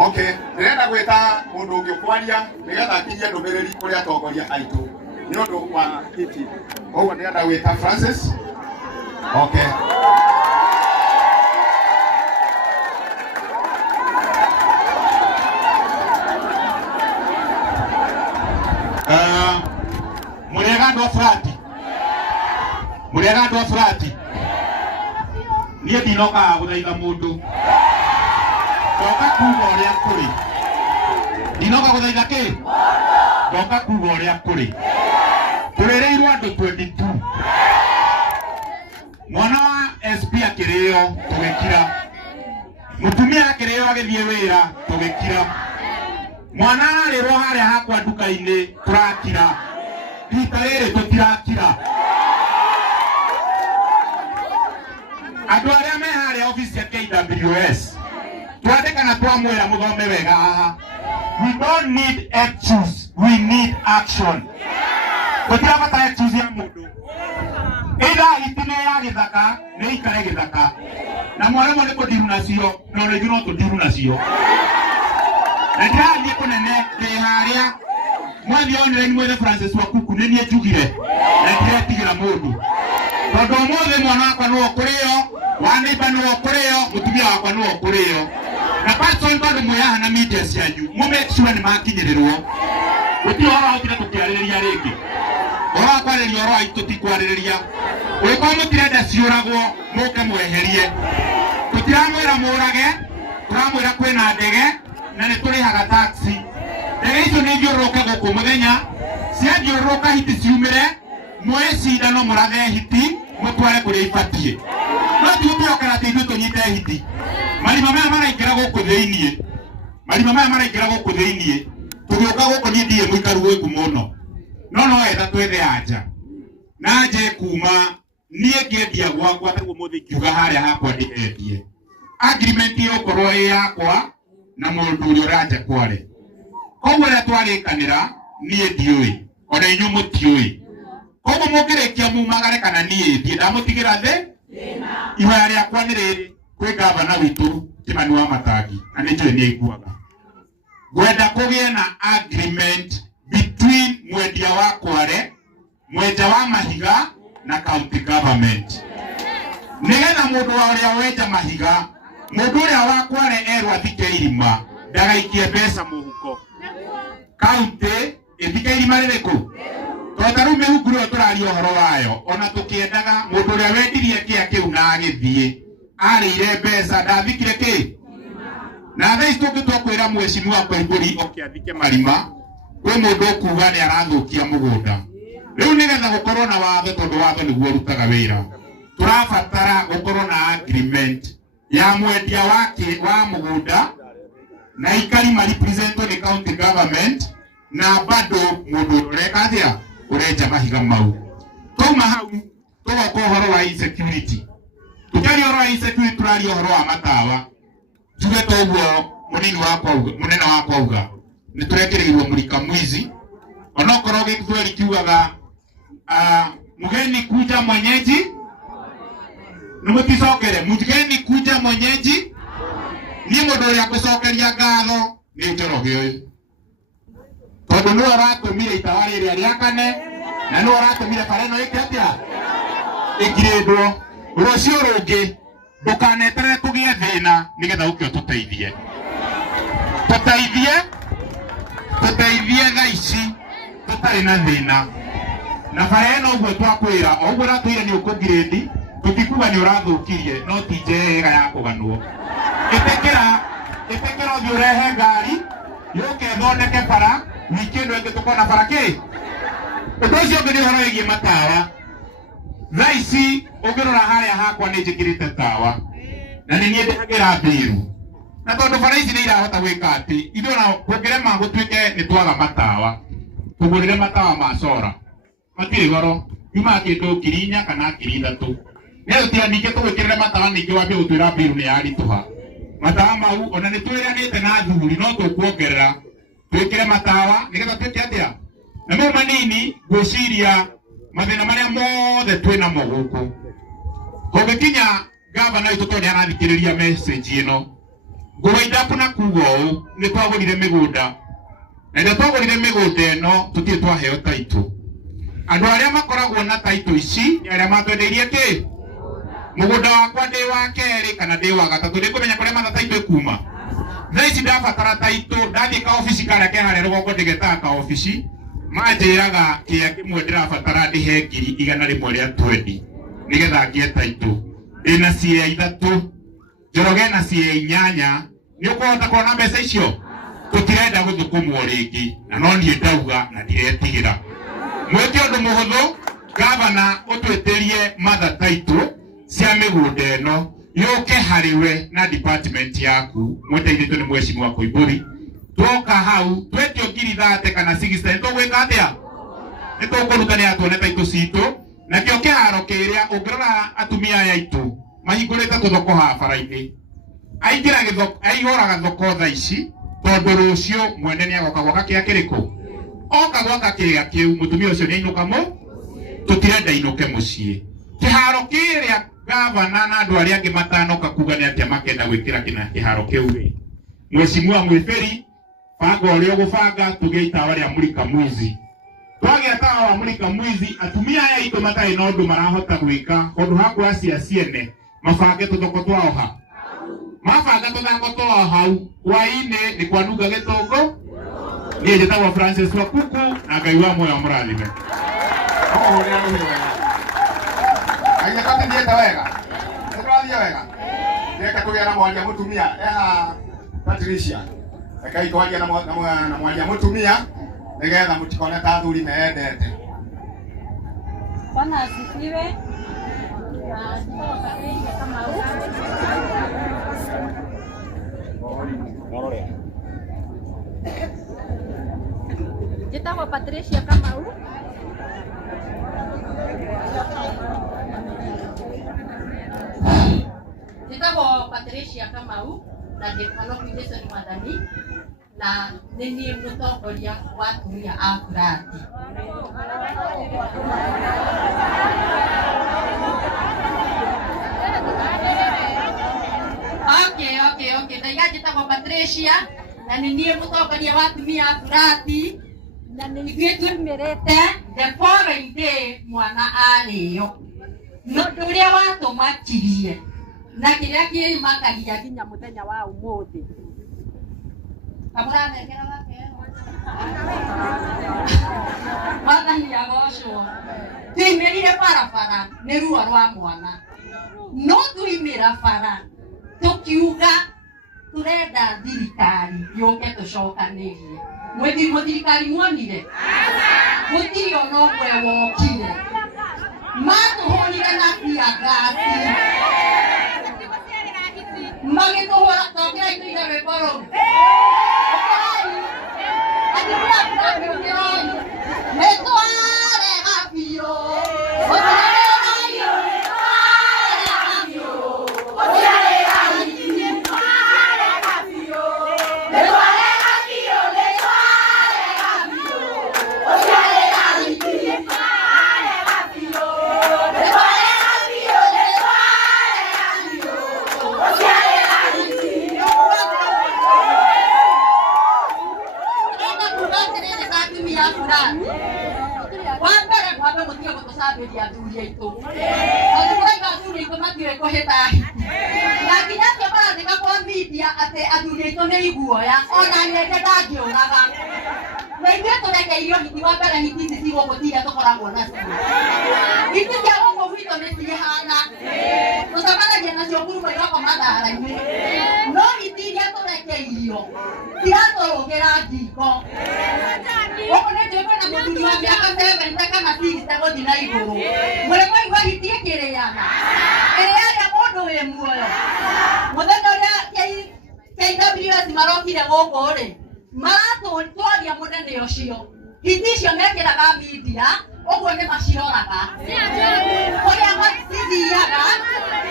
Okay, ndĩrenda gwĩta mũndũ ũngĩ kwaria nĩgetha akinyie ndũmĩrĩri kũrĩ atongoria aitũ nĩ ũndũ wa kiti. Koguo ndĩrenda gwĩta Francis. Okay. Mũrega andũ a Furati. Niĩ ndinokaga gũthaitha mũndũ. Ndoka kuuga ũrĩa kũrĩ. Ndinoka gũthaitha kĩ? Ndoka kuuga ũrĩa kũrĩ. Tũrĩrĩirwo andũ 22. Mwana wa SP akĩrĩo tũgĩkira. Mũtumia akĩrĩo agĩthiĩ wĩra tũgĩkira. Mwana arĩrwo harĩa hakwa nduka-inĩ tũrakira. Rita rĩrĩ tũtirakira. Andũ arĩa me harĩa ofisi ya KWS twandĩkana twamwĩra mũthome wega haha. We don't need excuse, we need action. Tũtirabatara excuse ya mũndũ. Ĩra itinĩ ya gĩthaka nĩ ikare gĩthaka. Na mwarĩmũ nĩ kũndiru nacio, no rĩngĩ no tũndiru nacio. Na ndĩrathiĩ kũnene ndĩ harĩa mwathi onire mwĩre Francis Wakuku nĩ niĩ njugire na ndiretigĩra mũndũ. Tondũ ũmũthĩ mwana wakwa nĩwe ũkũrĩo, wa neighbor nĩwe ũkũrĩo, mũtumia wakwa nĩwe ũkũrĩo. Na pastor bado mwaha na media cianyu mu make sure ni makinyĩrĩrwo. Gũtirĩ ũhoro ũtire tũkĩarĩrĩria rĩngĩ. Ũhoro wa kwarĩrĩria ũhoro aitũ ti kwarĩrĩria. Ũrĩkorwo mũtirenda ciũragwo mũke mweherie. Tũtiramwĩra mũrage, tũramwĩra kwĩna ndege na nĩ tũrĩhaga taxi. Ndege icio nĩ ithiũrũrũke gũkũ mũthenya, ciathiũrũrũka hiti ciumĩre, muoye cindano mũrathe hiti, mũtware kũrĩa ibatiĩ. No tũtiokera atĩ ithuĩ tũnyite hiti. Marima maya maraingĩra gũkũ thĩiniĩ. Marima maya maraingĩra gũkũ thĩiniĩ. Tũgĩũka gũkũ niĩ ndiĩ mũikaru gwĩku mũno. No wetha twethe anja. Na nje kuma niĩ ngĩendia gwakwa taguo mũthĩ kiuga harĩa hakwa ndĩendie. Agreement ĩyokorwo ĩ yakwa na mũndũ ũrĩa ũranja kware. Koguo rĩrĩa twarĩkanĩra niĩ ndiũĩ. Ona inyuĩ mũtiũĩ. Koguo mũngĩrĩkia mumagare kana niĩ ndiĩ ndamũtigĩra thĩ. Ihoya rĩakwa nĩ rĩrĩ. Kwĩ gavana witũ Kimani Wamatangi na nĩ njũĩ nĩ aiguaga. Ngwenda kũgĩe na agreement between mwendia wa Kware, mwenja wa Mahiga na county government. Nĩgetha mũndũ wa ũrĩa wenja Mahiga, mũndũ ũrĩa wa Kware erwo athike irima, ndagaikie mbeca mũhuko. County ĩthike irima rĩrĩkũ? Tondũ rĩu mĩhungu ĩyo tũraria ũhoro wayo, ona tũkĩendaga mũndũ ũrĩa wendirie kĩya kĩu na agĩthiĩ. Arĩire mbeca ndathikire kĩ? Na thaa ici tũngĩtua kwĩra mheshimiwa Koimbũri oke athike marima, kwĩ mũndũ ũkuga nĩ arathũkia mũgũnda. Rĩu nĩgetha gũkorwo na watho tondũ watho nĩguo ũrutaga wĩra. Tũrabatara gũkorwo na agreement ya mwendia wa mũgũnda na ikari representwo nĩ county government na bado mũndũ ũreka atĩa ũrenja Mahiga mau. Twauma hau tũgoka ũhoro wa insecurity. Tukari ũhoro wa insecurity tũraria ũhoro wa matawa. Tuge toguo mũnene wakwa uga nĩ tũrekereirwo mũrika mwizi. Ona okorwo gĩthweri kiugaga mgeni kuja mwenyeji nĩ mũticokere mgeni kuja mwenyeji. Niĩ mũndũ ũrĩa ngũcokeria ngatho nĩ Njoroge ũyũ. Tondũ nĩwe ũratũmire itawa rĩrĩa rĩakane na nĩwe ũratũmire bara ĩno ĩke atĩa ĩngirĩndwo. Rũciũ rũngĩ ndũkaneterere tũgĩe thĩna nĩgetha ũkĩo tũteithie. Tũteithie thaa ici tũtarĩ na thĩna. Na bara ĩno ũguo twakwĩra o ũguo ratwĩre nĩ ũkũngirĩndi, tũtikuga nĩ ũrathũkirie no ti njega ya kũganwo. Ĩtĩkĩra ũthiĩ ũrehe ngari yũke thondeke bara wiki ĩno ĩngĩ tũkona bara kĩ. Ũndũ ũcio ũngĩ nĩ ũhoro wĩgiĩ matawa. Thaa ici ũngĩrora harĩa hakwa nĩ njĩkĩrĩte tawa na nĩ niĩ ndĩhagĩra mbĩrũ. Na tondũ bara ici nĩ irahota gwĩka atĩ ithuĩ ona kũngĩrema gũtuĩke nĩ twaga matawa, tũgũrĩre matawa ma solar. Matirĩ goro, yumaga kĩndũ 4,000 kana 3,000. Nĩ tũtia ningĩ tũgwĩkĩrĩre matawa ningĩ wambie gũtwĩra mbĩrũ nĩ yaritũha. Matawa mau ona nĩ twĩranĩte na thuri no tũkuongerera twĩkĩre matawa nĩgetha twĩke atĩa. Na mau manini gwĩciria mathĩna marĩa mothe twĩnamo gũkũ. Kũngĩkinya gavana witũ tondũ nĩ arathikĩrĩria message ĩno, Ngũwaida kuna kugo nĩ twagũrire mĩgũnda. Na ndio twagũrire mĩgũnda ĩno tũtirĩ twaheo taitũ. Andũ arĩa makoragwo na taitũ ici nĩ arĩa matwendeirie kĩ? Mũgũnda wakwa ndĩ wa kerĩ kana ndĩ wa gatatũ ndĩkũmenya kũrĩa matha taitũ ĩkuma. Thaa ici ndabatara taitũ ndathiĩ ka ofici karĩa ke harĩa rũgongo ndĩgetaga ka ofici manjĩraga kĩrĩa kĩmwe ndĩrabatara ndĩhe 100 rĩa 20 nĩgetha ngĩe taitũ. Ndĩna ciea 3 Njoroge na ciea 8 nĩ ũkũhota kuona mbeca icio? Tũtirenda gũthũkũmwo rĩngĩ na no niĩ ndauga na ndiretigĩra. Mwĩke ũndũ mũhũthũ, gavana ũtwĩtĩrie matha taitũ cia mĩgũnda ĩno yũke harĩwe na department yaku mweteithĩtwo nĩ Mheshimiwa Koimbũri. Twoka hau twetio 30 kana 60 tũgwĩka atĩa? Nĩ tũkũrutania tuone taitũ citũ na kĩo kĩharo kĩrĩa ũngĩrora atumia aya aitũ mahingũrĩte tũthoko haha bara-inĩ. Aihũraga thoko thaa ici tondũ rũciũ mwene nĩagoka gwaka kĩrĩa kĩrĩkũ? Oka gwaka kĩrĩa kĩu mũtumia ũcio nĩainũka tũtirenda ainũke mũciĩ. Kĩharo kĩrĩa gavana na andũ arĩa angĩ matanoka kuga nĩ atĩa makenda gwĩkĩra kĩharo kĩu rĩ. Mheshimiwa Mwĩbĩri, banga ũrĩa ũgũbanga tũgĩe itawa rĩa Mulika Mwizi. Twagĩa tawa wa Mulika Mwizi, atumia aya aitũ matarĩ na ũndũ marahota gwĩka ũndũ ha kũracia ciene mabange tũthoko twao ha. Mabanga tũthoko twao hau hwaĩ-inĩ nĩ kwanunga gĩtũngũ. Niĩ njĩtagwo Francis Wakuku na Ngai wa muoyo mũrathime. Aina kati ndieta wega. Nĩtũrathiĩ wega. Ndeka kũgĩa na mwaria mũtumia eha Patricia. Eka ikwaria na mwaria mũtumia nĩgetha mũtikone ta athuri meendete. Bwana asifiwe. Njĩtagwo Patricia Kamau. Na ndĩkano Foundation Mwathani na nĩ niĩ mũtongoria wa atumia a Burati. Okay. Ndaiga njĩtagwo Patricia na nĩ niĩ mũtongoria wa atumia a Burati na nĩ ithuĩ tuumĩrĩte the following day mwana arĩo. Nũndũ ũrĩa watũmakirie na kĩrĩa kĩmakagia nginya mũthenya wa ũmũthĩ. Kamũranengera wake Mwathani agocwo. Tuimĩrire barabara nĩ ruo rwa mwana. No tuimĩra bara tũkiuga turenda thirikari yũke tũcokanĩrie. Mũthirikari muonire? Gũtirĩ ona ũmwe wokire. Matũhũrire na tiagasi. Magĩtũhũra tokĩra itũire rwĩmbo rũu. Nĩtwarega biũ. Dia dunia itu. Kalau mereka dunia itu mati mereka hebat. Lagi nanti apa nanti kalau media ate dunia itu neibu ya. Orang yang kita dia orang. Mereka tu mereka iyo itu apa yang itu sisi wong dia tu orang mana sih. Itu jauh wong itu mesti hana. Terus apa lagi yang nasi okuru mereka kemana lagi. No itu dia tu mereka iyo. Dia tu kira diko. Pokoknya jangan nak dunia biasa saya bentakan masih kita kau di lain guru. Mereka iba hitia kereyana. Kereyana modo emuoyo. Modo dia kayak WS maroki dah ngokore. Marathon tu dia modo dia osio. Hitisha mereka dah media. Ogone mashirora ka. Kau yang masih dia kan?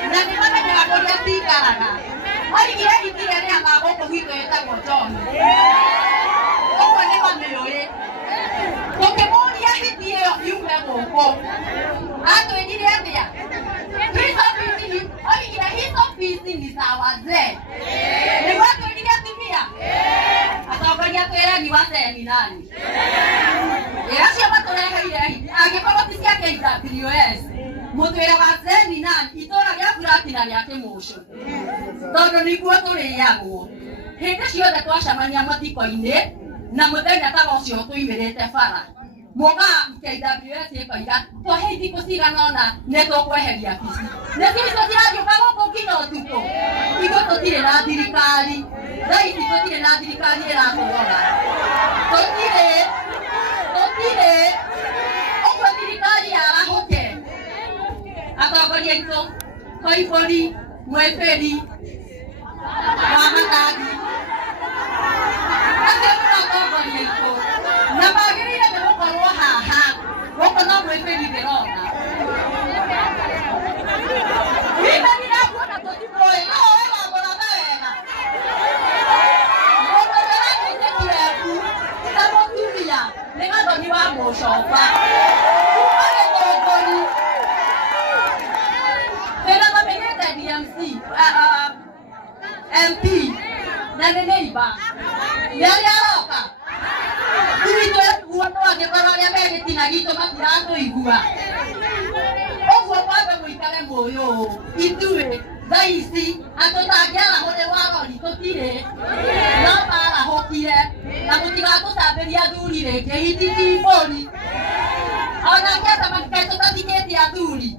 Nanti mana dia kau dia tinggal kan? Hari kira hitia ni apa kau begitu itu bocor. Ogone mameloe. Pokemon ya hitie yumbe moko. Ato edire ate ya. Hizo ofisi ni sawa ze. Ni watu nani? Acio matureheire angĩkorwo ti cia KWS mũtwĩre wa zeni nani itũra rĩa Buratina rĩa Kĩmũcũ tondũ nĩguo tũrĩagwo hĩndĩ ciothe twacemania matiko-inĩ na mũthenya ta ũcio tũimĩrĩte bara moga KWS ĩkoiga twahe thikũ cigana ũna nĩtũkweheria bici nĩcio ciragĩũka gũkũ nginya ũtukũ ithuĩ tũtirĩ na thirikari thaa ici tũtirĩ na thirikari ĩratũrora tũtirĩ ũguo thirikari yarahũke atongoria aitũ Koibori Mweberi wa Magadi acio nĩ atongoria aitũ na magĩrĩire nĩ gũkorwo haha gũkũ no Mweberi ndĩrona Mweberi nakuona tũtimũĩ no wĩwambũraga wega mũndũ ũrĩa kĩrebu ta mũtumia nĩ gathoni wa Mũcoba kuma Gĩthũngũri tena mamenyete DMC MP na nĩ neighbor nĩarĩa aroka ithuĩ guotũ angĩkorwo arĩa me gĩtina gitũ matiratũigua ũguo kwambe mũikare mũĩ ũũ ithuĩ thaa ici atũtangĩarahũrĩrwo rori tũtirĩ no marahũkire na mũtigatũcambĩria athuri rĩngĩ ititibũri onake atamakai tũtathikĩtie athuri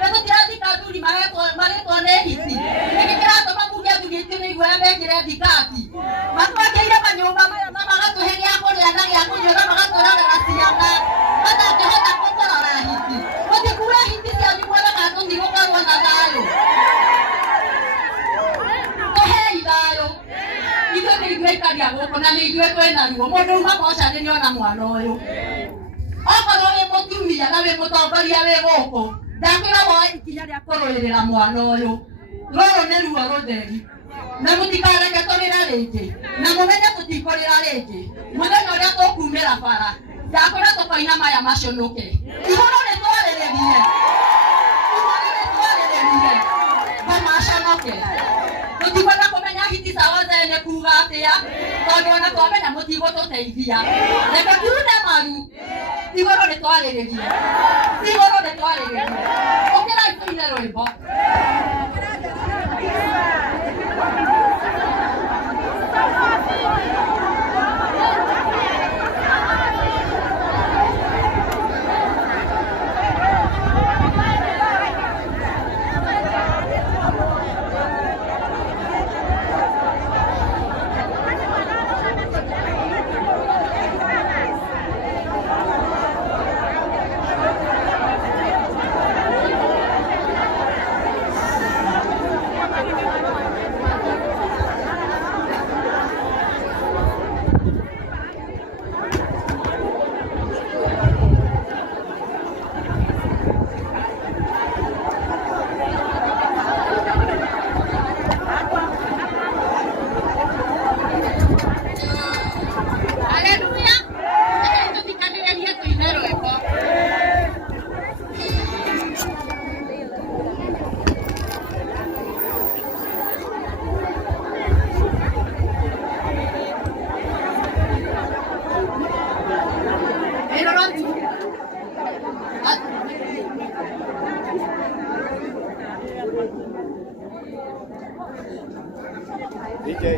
na tũtirathika athuri marĩtwo nĩ hiti nĩkĩ kĩratũma muge athuri aitũ nĩ iguoya mekĩre thikati matwakĩire manyũmba na magatũhe gĩa kũrĩa na gĩa kũnyua na magatũrorera ciana matangĩhota gũtũrora hiti mũtikue hiti cianyu mwenaga tũtigũkorwo na thayũ tũhei thayũ ithuĩ nĩ ithuĩ aikaria gũkũ na nĩ ithuĩ twĩna ruo mũndũ uma moca nĩ ona mwana ũyũ okorwo wĩ mũtumia na wĩ mũtongoria wĩ gũkũ ndakwĩra woe ikinya rĩa kũrũĩrĩra mwana ũyũ rũrũ nĩ ruo rũtheri na mũtikareke tũrĩra rĩngĩ na mũmenye tũtikũrĩra rĩngĩ mũthenya ũrĩa tũkumĩra bara ndakwĩra tũkoina maya macũnũke igũrũ nĩ twarĩrĩrie mamaconoke tũtikwenda kũmenya hiti sawa zene kuga atĩa tondũ ona twamenya mũtigũtũteithia reke kiune maru igũrũ nĩ twarĩrĩrie ũkĩrai tũine rwĩmbo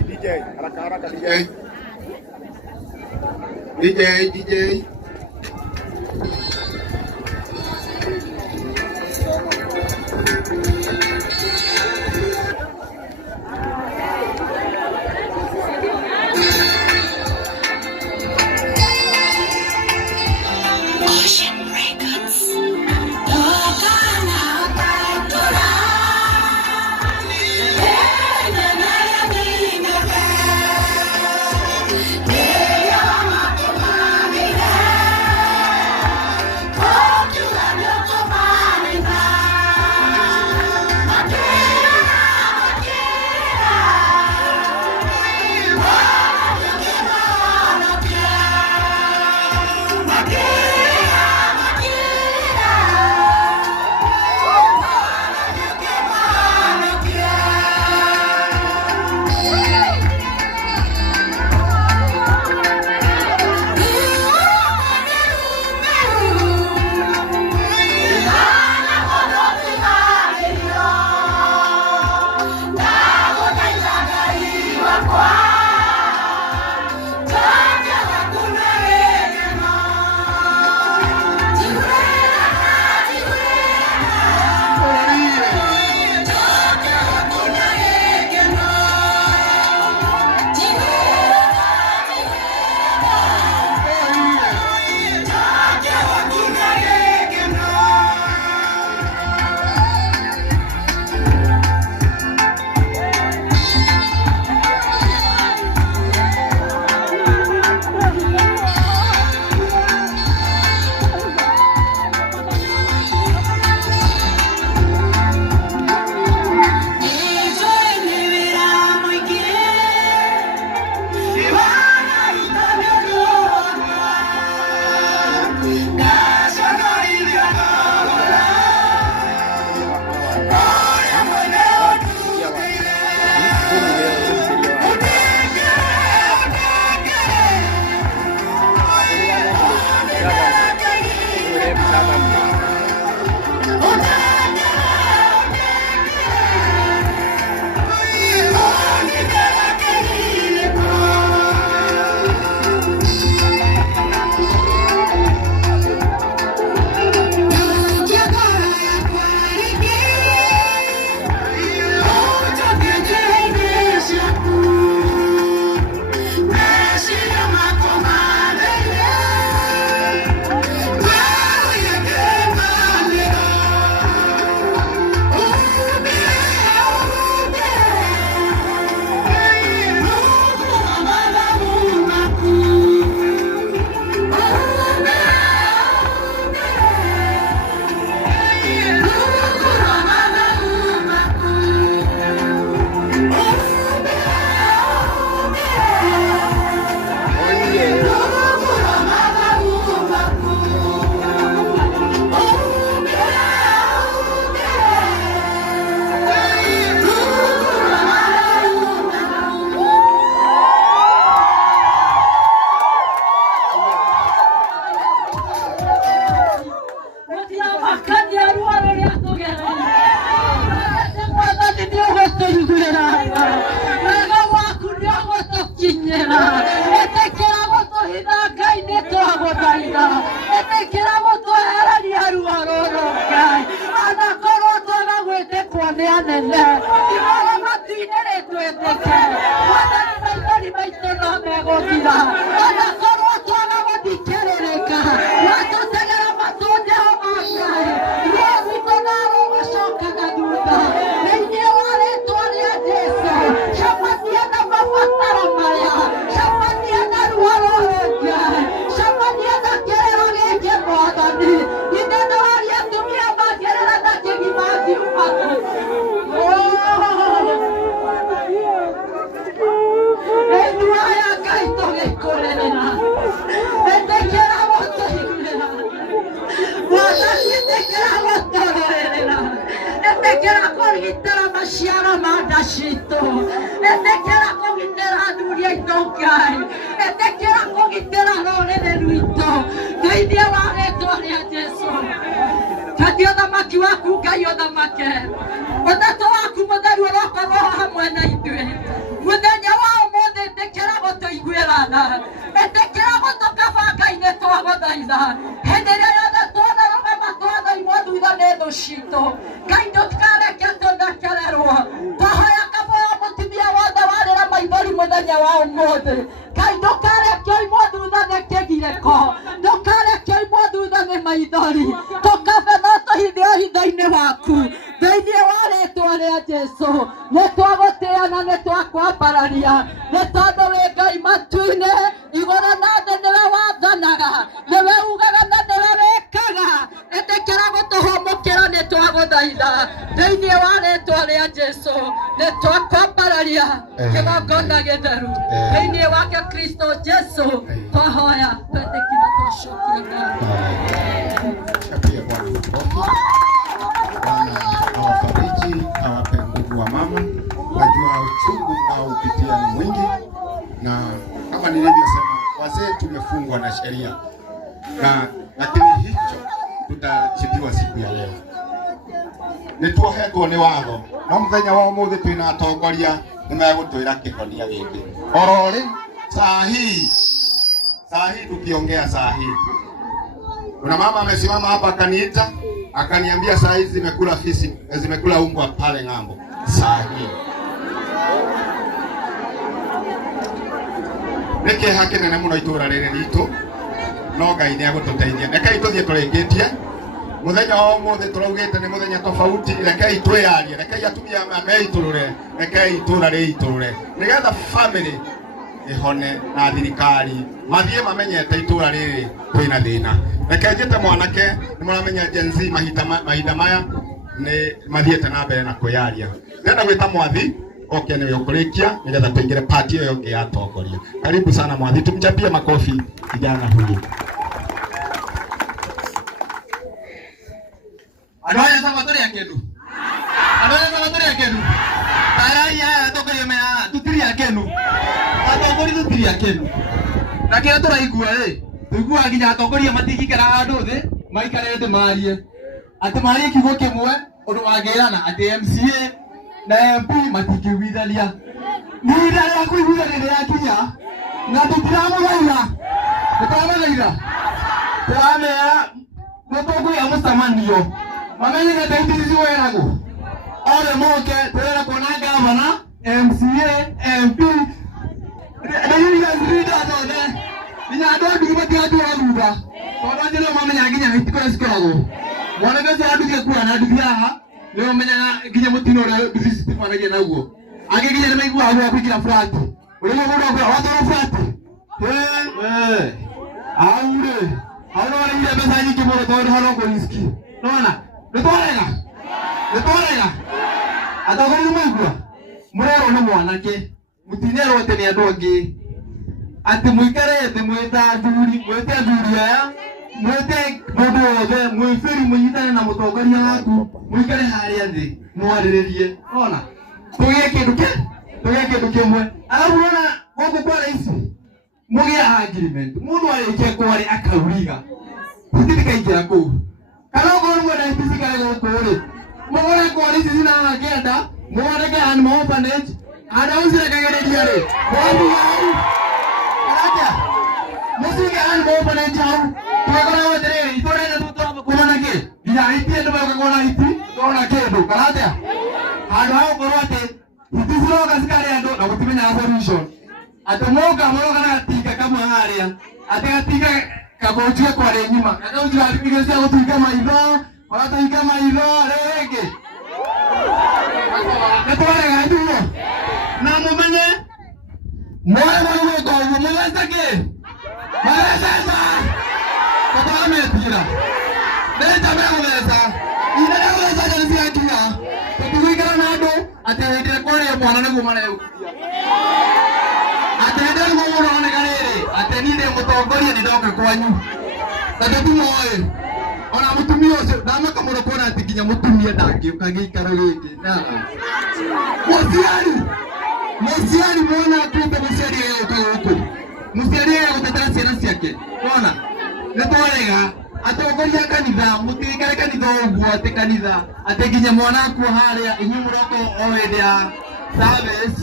DJ, haraka DJ. Yeah. wendeke. Mwathani maithori maitũ no megũthira. Ona korwo twaga gũthikĩrĩrĩka. Watũtegera matũ Jehova Ngai. Ruo rwitũ no rũgũcokaga thutha. Thĩinĩ wa rĩĩtwa rĩa Jesũ. Cemania na mabataro maya. Cemania na ruo rũrũ Ngai. Cemania na kĩrĩro gĩkĩ Mwathani. Inene wa atumia makĩrĩra na kĩgima ngiumatu. Enduaya Ngai tũgĩkũrĩrĩra. Etĩkĩra gũtũiguĩra. Mwathani etĩkĩra gũtũrĩrĩra. Etĩkĩra kũgitĩra maciaro ma nda citũ. Etĩkĩra kũgitĩra athuri aitũ Ngai. Etĩkĩra kũgitĩra rũrĩrĩ rwitũ. Thĩinĩ wa rĩĩtwa rĩa Jesũ. Kathi ũthamaki waku Ngai ũthamake. Ũthatũ waku mũtheru ũrokorwo hamwe na ithuĩ. Mũthenya wa ũmũthĩ etĩkĩra gũtũiguĩra tha. Etĩkĩra gũtũkabanga-inĩ twagũthaitha. Hĩndĩ ĩrĩa yothe twanarũgama twathaimwo thutha nĩ thũ citũ. Ngai ndũkareke tũthekererwo. Twahoya kaboya mũtumia wothe warĩra maithori mũthenya wa ũmũthĩ. Ngai ndũkareke oimwo thutha nĩ kĩgirĩko. Ndũkareke oimwo thutha nĩ maithori. Tũkabe no tũhithio hitho-inĩ waku. Thĩinĩ wa rĩĩtwa rĩa Jesũ. Nĩ twagũtĩĩa na nĩ twakwambararia. Nĩ tondũ wĩ Ngai matu-inĩ. Igũrũ na thĩ nĩwe wathanaga. Nĩwe ugaga na nĩwe wĩkaga. Etĩkĩra gũtũhũmũkĩra nĩ twagũthaitha. Thĩinĩ wa rĩĩtwa rĩa Jesũ. Nĩ twakwambararia kĩgongona gĩtheru. Thĩinĩ wake Kristo Jesũ. Twahoya twetĩkĩra twacokia Ngai. Bwana awafariji, awape nguvu wa mama. Najua uchungu unaopitia ni mwingi, na kama nilivyosema, wazee tumefungwa na sheria, lakini hicho tutachibiwa siku ya leo. Nituohetwo ni watho no muthenya wa umuthi twina atongoria nimegutwira kihonia giki orori saa hii tukiongea saa hii. Kuna mama amesimama hapa akaniita akaniambia saa hizi zimekula fisi, zimekula umbwa pale ng'ambo. Saa hii neke hake nene muno itura riri ritu no Ngai ni agututeithia. Rekei tuthie turengetie muthenya wa umuthi turaugite ni muthenya tofauti. Rekei twiarie, rekei atumia ameiturure, rekei itura riiturure nigetha family ihone na thirikari mathie mamenyete itura riri kwina thina. Rekei njite mwanake ni muramenya Gen Z mahinda maya ni mathiete na mbere na kuyaria. Ndenda gwita mwathi oke ni ukurikia nigetha tuingire party iyo ya atongoria. Karibu sana mwathi, tumchapie makofi kijana huyu. Adwanya sabatori ya kenu. Adwanya sabatori ya kenu. Tarai ya atongoria mea tutiri ya kenu. Atongoria tutiri ya kenu. Na kira turaigua tuigua nginya atongoria matigikera handu thi maikare thi marie. Ati marie kiugo kimwe undu wangirana ati MCA na MP matingĩiguithania. Ihinda rĩa kũiguithania nĩrĩakinya na tũtiramũthaitha. Tũramera nĩtũkũgĩa mũcemanio mamenye nĩ teithĩrĩri weragwo othe moke twĩre kuona gavana, MCA, MP na leaders othe nginya andũ a ndugu matigatũra thutha tondũ acio nĩo mamenya nginya hiti kũrĩa cikoragwo. Mwanake ũcio anduthie kura na nduthi haha nĩo menyaga nginya mũtino ũrĩa nduthi citimanagia naguo. Angĩ nginya nĩmaiguaga gwa kũingĩra flat ũrĩa mũndũ akũra watwara flat au rĩ hau no arĩire mbeca nyingĩ mũno tondũ hano kũriski. Nona nĩtwarega atongoria nĩmwaigua mũrerwo nĩ mwanake mũtinerwo atĩ nĩ andũ angĩ atĩ mũikare thĩ mwĩta athuri mwĩte athuri aya mwĩte mũndũ wothe mwĩbĩri mũnyitane na mũtongoria waku mũikare harĩa thĩ mwarĩrĩrie. Nona tũgĩe kĩndũ kĩmwe alafu nona gũkũ kwa rais mũgĩa agreement mũndũ arĩkia kware akauriga gũtirikaingĩra kũu kana ũkorwo mwenda iticikare gũkũ rĩ mũgũre kwari ici cina ngenda mũgũreke animal orphanage andũ au cirekagĩrĩria rĩ mwathiga hau karatia mũcige animal orphanage hau twĩkora weterere itũrene tũtũrakũma na kĩ nginya hiti andũ megũkorwo na hiti tũrona kĩndũ karatia handũ ha gũkorwo atĩ hiti ciroka cikarĩ andũ na mutumenya solution atomoka moroga na tika kama haria atikatika kagochwe kwa nyuma kagochwe alipigezea kutuika maidha wanatuika maidha rege katwale gaduo na mumenye moyo moyo kwa mumeleza ke maleza kwa metira nenda meleza ina meleza kanisa kia tukuika nado atende kwa ile mwana na kumana atende ngoro na garere atenide mutongoria ni ndoka kwanyu tatu moyo ona mutumia ucio ndama kamuro kona atikinya mutumia ndaki ukagikara giki na musiari mwana atupe musiari yeye ukaguku musiari yeye utetera ciana ciake ona nitwarega atongoria kanitha mutikare kanitha uguo ati kanitha atekinya mwana aku haria inyumuroko owedia service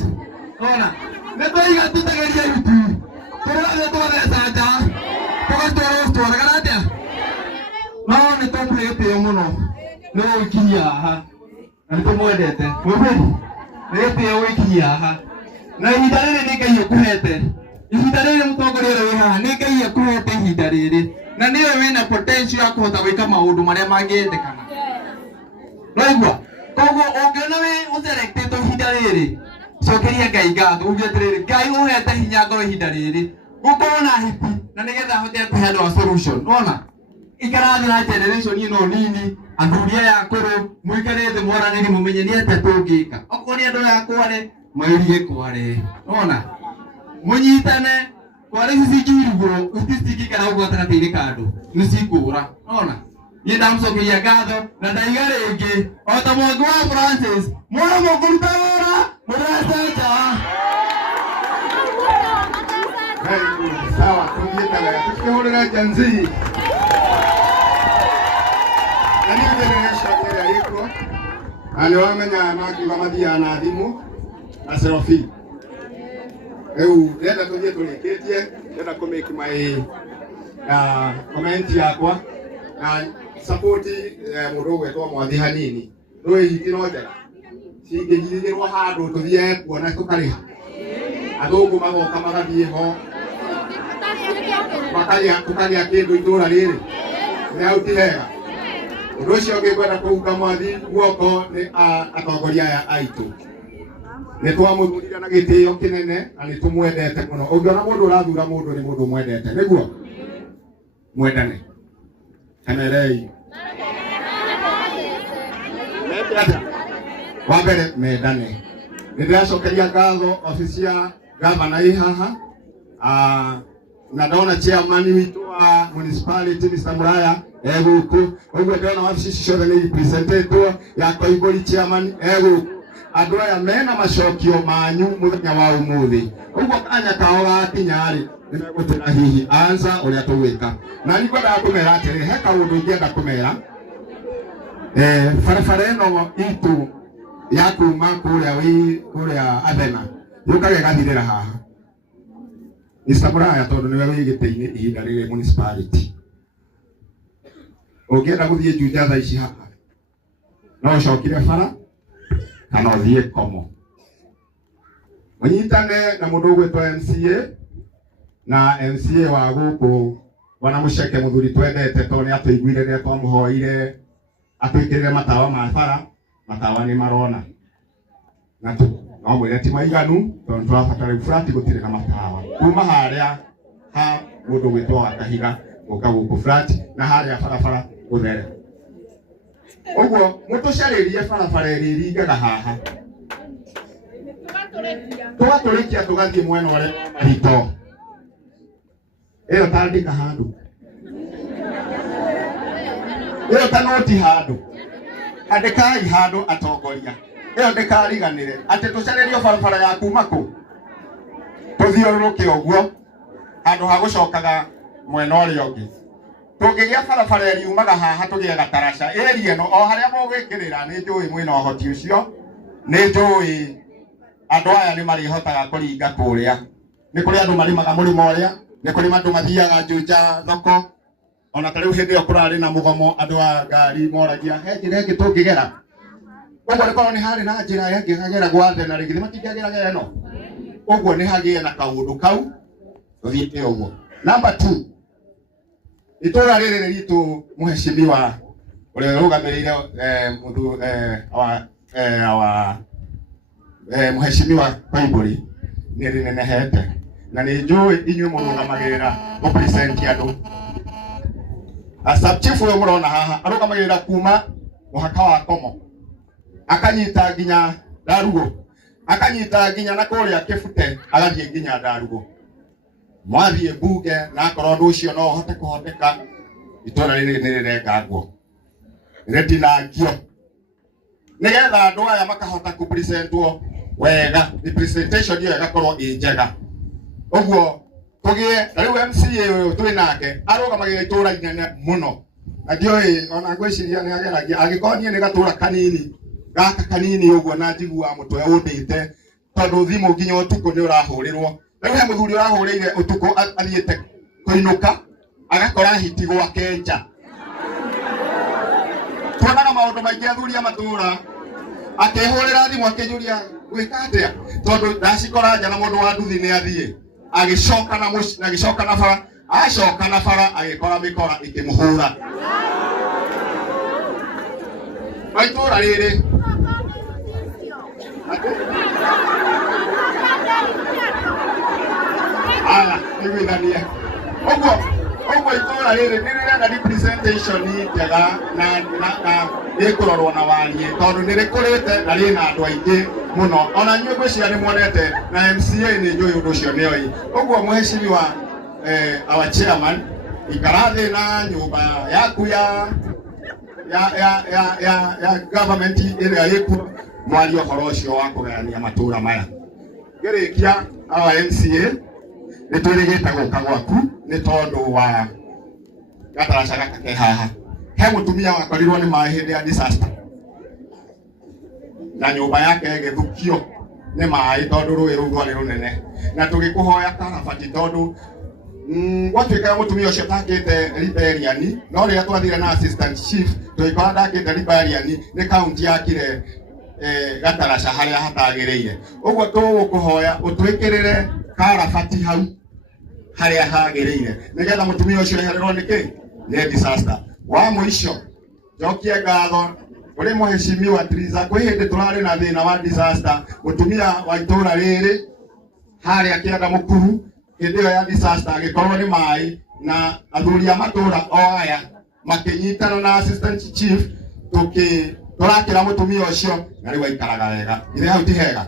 ona nitwaiga tutageria yutu turare twaresaja tugatwara garatia no ni tomplete muno no ikinya ha ani tumwendete mwebeni nete wikinya ha na ihinda riri ni Ngai ukuhete ihinda riri mutongoria ri ha ni Ngai akuhete ihinda riri na niwe wina potential ya kuhota gwika maundu maria mangiendekana noigua koguo ungiona we uselectito ihinda riri cokeria Ngai ngatho uge atiriri Ngai uhete hinya ngoro ihinda riri gukorwo na hiti na nigetha hote kuheana solution ona ikarathi na generation ino nini athuria yakuru muikarete mwaraniri mumenye ni ate tungika okori andu yakware mairie kware ona munyitane kware cicikirugo utistikikara ugo atakatiri kandu ni cikura ona ni ndamcokeria ngatho na ndaiga ringi ota mwangu wa Francis mwana mukuruta wira muracenja sawa tukietala tukihorera janzi ani generation ya iko ani wamenya makiwa mathia na thimu na serofi ndenda tuthie tureketie ndenda kumake my comment yakwa na support mundu wetwa mwathi hanini roi hitino njega cingĩnyithĩrwo handũ tũthiĩ kuona tũkarĩha athũngũ magoka magathiĩ ho tũkarĩa kĩndũ itũũra rĩrĩ nĩ ti hega ũndũ ũcio ũngĩ ngwenda kũhuka mwathi guoko nĩ atongoria aya aitũ nĩ twamũthurire na gĩtĩo kĩnene na nĩ tũmwendete mũno ũngĩona mũndũ ũrathura mũndũ nĩ mũndũ mwendete nĩguo mwendane kamerei wa mbere mendane nĩ ndĩracokeria ngatho ofici ya gavana ĩ haha na ndona chairman witũ wa municipality Mr. Muraya gũkũ ũguo ndĩrona wabici ciothe nĩ representetwo ya Koimbũri chairman gũkũ andũ aya mena macokio manyu mũthenya wa ũmũthĩ ũguo kanya kao gakinya-rĩ nĩ megũtĩra hihi ansa ũrĩa tũgwĩka na nĩ ngwendaga kũmera atĩrĩ he kaũndũ ingĩenda kũmera barabara ĩno itũ ya kuma kũrĩa Athena yũkaga ĩgathirĩra haha Mr. Muraya tondũ nĩwe wĩ gĩtĩ-inĩ ihinda rĩrĩ municipality ũngĩenda gũthiĩ Juja thaa ici haha no ũcokire bara kana ũthiĩ komo mũnyitane na mũndũ ũgwĩtwo MCA na MCA wa gũkũ bwana Mũceke mũthuri twendete tondũ nĩ atũiguire rĩrĩa twamũhoire atwĩkĩrĩre matawa ma bara matawa nĩ marona na no mwĩre ti maiganu tondũ tũrabatara flat gũtirĩ na matawa kuma harĩa ha mũndũ gwĩtwo Kahiga gũka gũkũ flat na harĩa barabara gũthere ũguo mũtũcarĩrie barabara ĩrĩa ĩringaga haha tũgatũrĩkia tũgathiĩ mwena ũrĩa rito ĩyo tandĩka handũ ĩyo ta noti handũ andĩkai handũ atongoria ĩyo ndĩkariganĩre atĩ tũcarĩrio barabara ya kuma kũ tũthiũrũrũke ũguo handũ ha gũcokaga mwena ũrĩa ũngĩ tũngĩgĩa barabara ĩriumaga haha tũgĩe gataraca ĩrĩa ĩno o harĩa mũgwĩkĩrĩra nĩ njũĩ mwĩna ũhoti ũcio nĩ njũĩ andũ aya nĩ marĩhotaga kũringa kũrĩa nĩ kũrĩ andũ marimaga mũrĩmo ũrĩa nĩ kũrĩ andũ mathiaga Juja thoko ona ta rĩu hĩndĩ ĩyo kũrarĩ na mũgomo andũ a ngari moragia he njĩra ĩngĩ tũngĩgera ũguo nĩ korwo nĩ harĩ na njĩra ĩngĩ kagera gwa Athena rĩngĩ matingĩagĩraga ĩno Oguo ni hagie na kaundu kau tuthiite oguo. Number 2, itura riri ritu muheshimiwa ule rugamirire muheshimiwa Bible ni rinenehete na ni njui inyuĩ mũrũgamagĩrĩra gũpresent andũ. Asap chief ũyũ mũrona haha arũgamagĩrĩra kuma mũhaka wa Komo akanyita nginya Ndarugo, akanyita nginya na kũrĩa Kĩbute agathiĩ nginya Ndarugo. Mwathiĩ mbunge na akorwo ũndũ ũcio no ũhote kũhoteka, itũra rĩrĩ nĩ rĩrengangwo rĩtinangio nĩgetha andũ aya makahota kũpresentwo wega, representation hiyo ĩgakorwo ĩ njega. Oguo tũgĩe na rĩu MCA ũyũ twĩ nake arũgamagĩrĩra itũra inene mũno, na ndiũĩ ona ngwĩciria nĩ ageragia agĩkorwo niĩ nĩ gatũra kanini gaka kanini ũguo na njiguaga mũtwe ũndĩte tondũ thimũ nginya ũtukũ nĩ ũrahũrĩrwo. Rĩu he mũthuri ũrahũrĩire ũtukũ athiĩte kũinũka agakora hiti gwake nja. Tuonaga maũndũ maingĩ athuri a matũra akĩhũrĩra thimũ akĩnjũria gwĩka atĩa tondũ ndacikora nja na mũndũ wa nduthi nĩ athiĩ agĩcoka na bara, acoka na bara agĩkora mĩkora ĩkĩmũhũra. Itũra rĩrĩ nĩgwĩthania ũguo itũra rĩrĩ nĩ rĩrenda representation njega na rĩkũrorwo na wariĩ tondũ nĩ rĩkũrĩte na rĩna andũ aingĩ mũno. Ona inyuĩ ngwĩciria nĩ muonete na MCA nĩ njũĩ ũndũ ũcio nĩoĩ. Ũguo mũheshimiwa our chairman, ikara thĩ na nyũmba yaku ya government ĩrĩa ĩkuo mwarie ũhoro ũcio wa kũgayania matũra maya. Ngĩrĩkia our MCA nĩ twĩrĩgĩte gũka gwaku nĩ tondũ wa gataraca gaka ke haha. He mũtumia wakorirwo nĩ maĩ hĩndĩ ya disaster na nyũmba yake ĩgĩthukio nĩ maĩ tondũ rũĩ rũu rwarĩ rũnene, na tũgĩkũhoya karabati tondũ gwatuĩkaga mũtumia ũcio ndakĩte riberiani, no rĩrĩa twathire na assistant chief tũgĩkora ndakĩte riberiani nĩ kaunti yakire gataraca harĩa hatagĩrĩire. Ũguo tũgũkũhoya ũtwĩkĩrĩre karabati hau harĩa hagĩrĩire nĩgetha mũtumia ũcio ehererwo nĩkĩ nĩ disaster. Wa mũico njokie ngatho kũrĩ mũheshimiwa Triza, kwĩ hĩndĩ tũrarĩ na thĩna wa disaster, mũtumia wa itũra rĩrĩ harĩa kĩanda mũkuru hĩndĩ ĩyo ya disaster agĩkorwo nĩ maĩ na athuri a matũra o aya makĩnyitana na assistant chief tũrakĩra mũtumia ũcio na rĩu aikaraga wega. Ithe hau ti hega?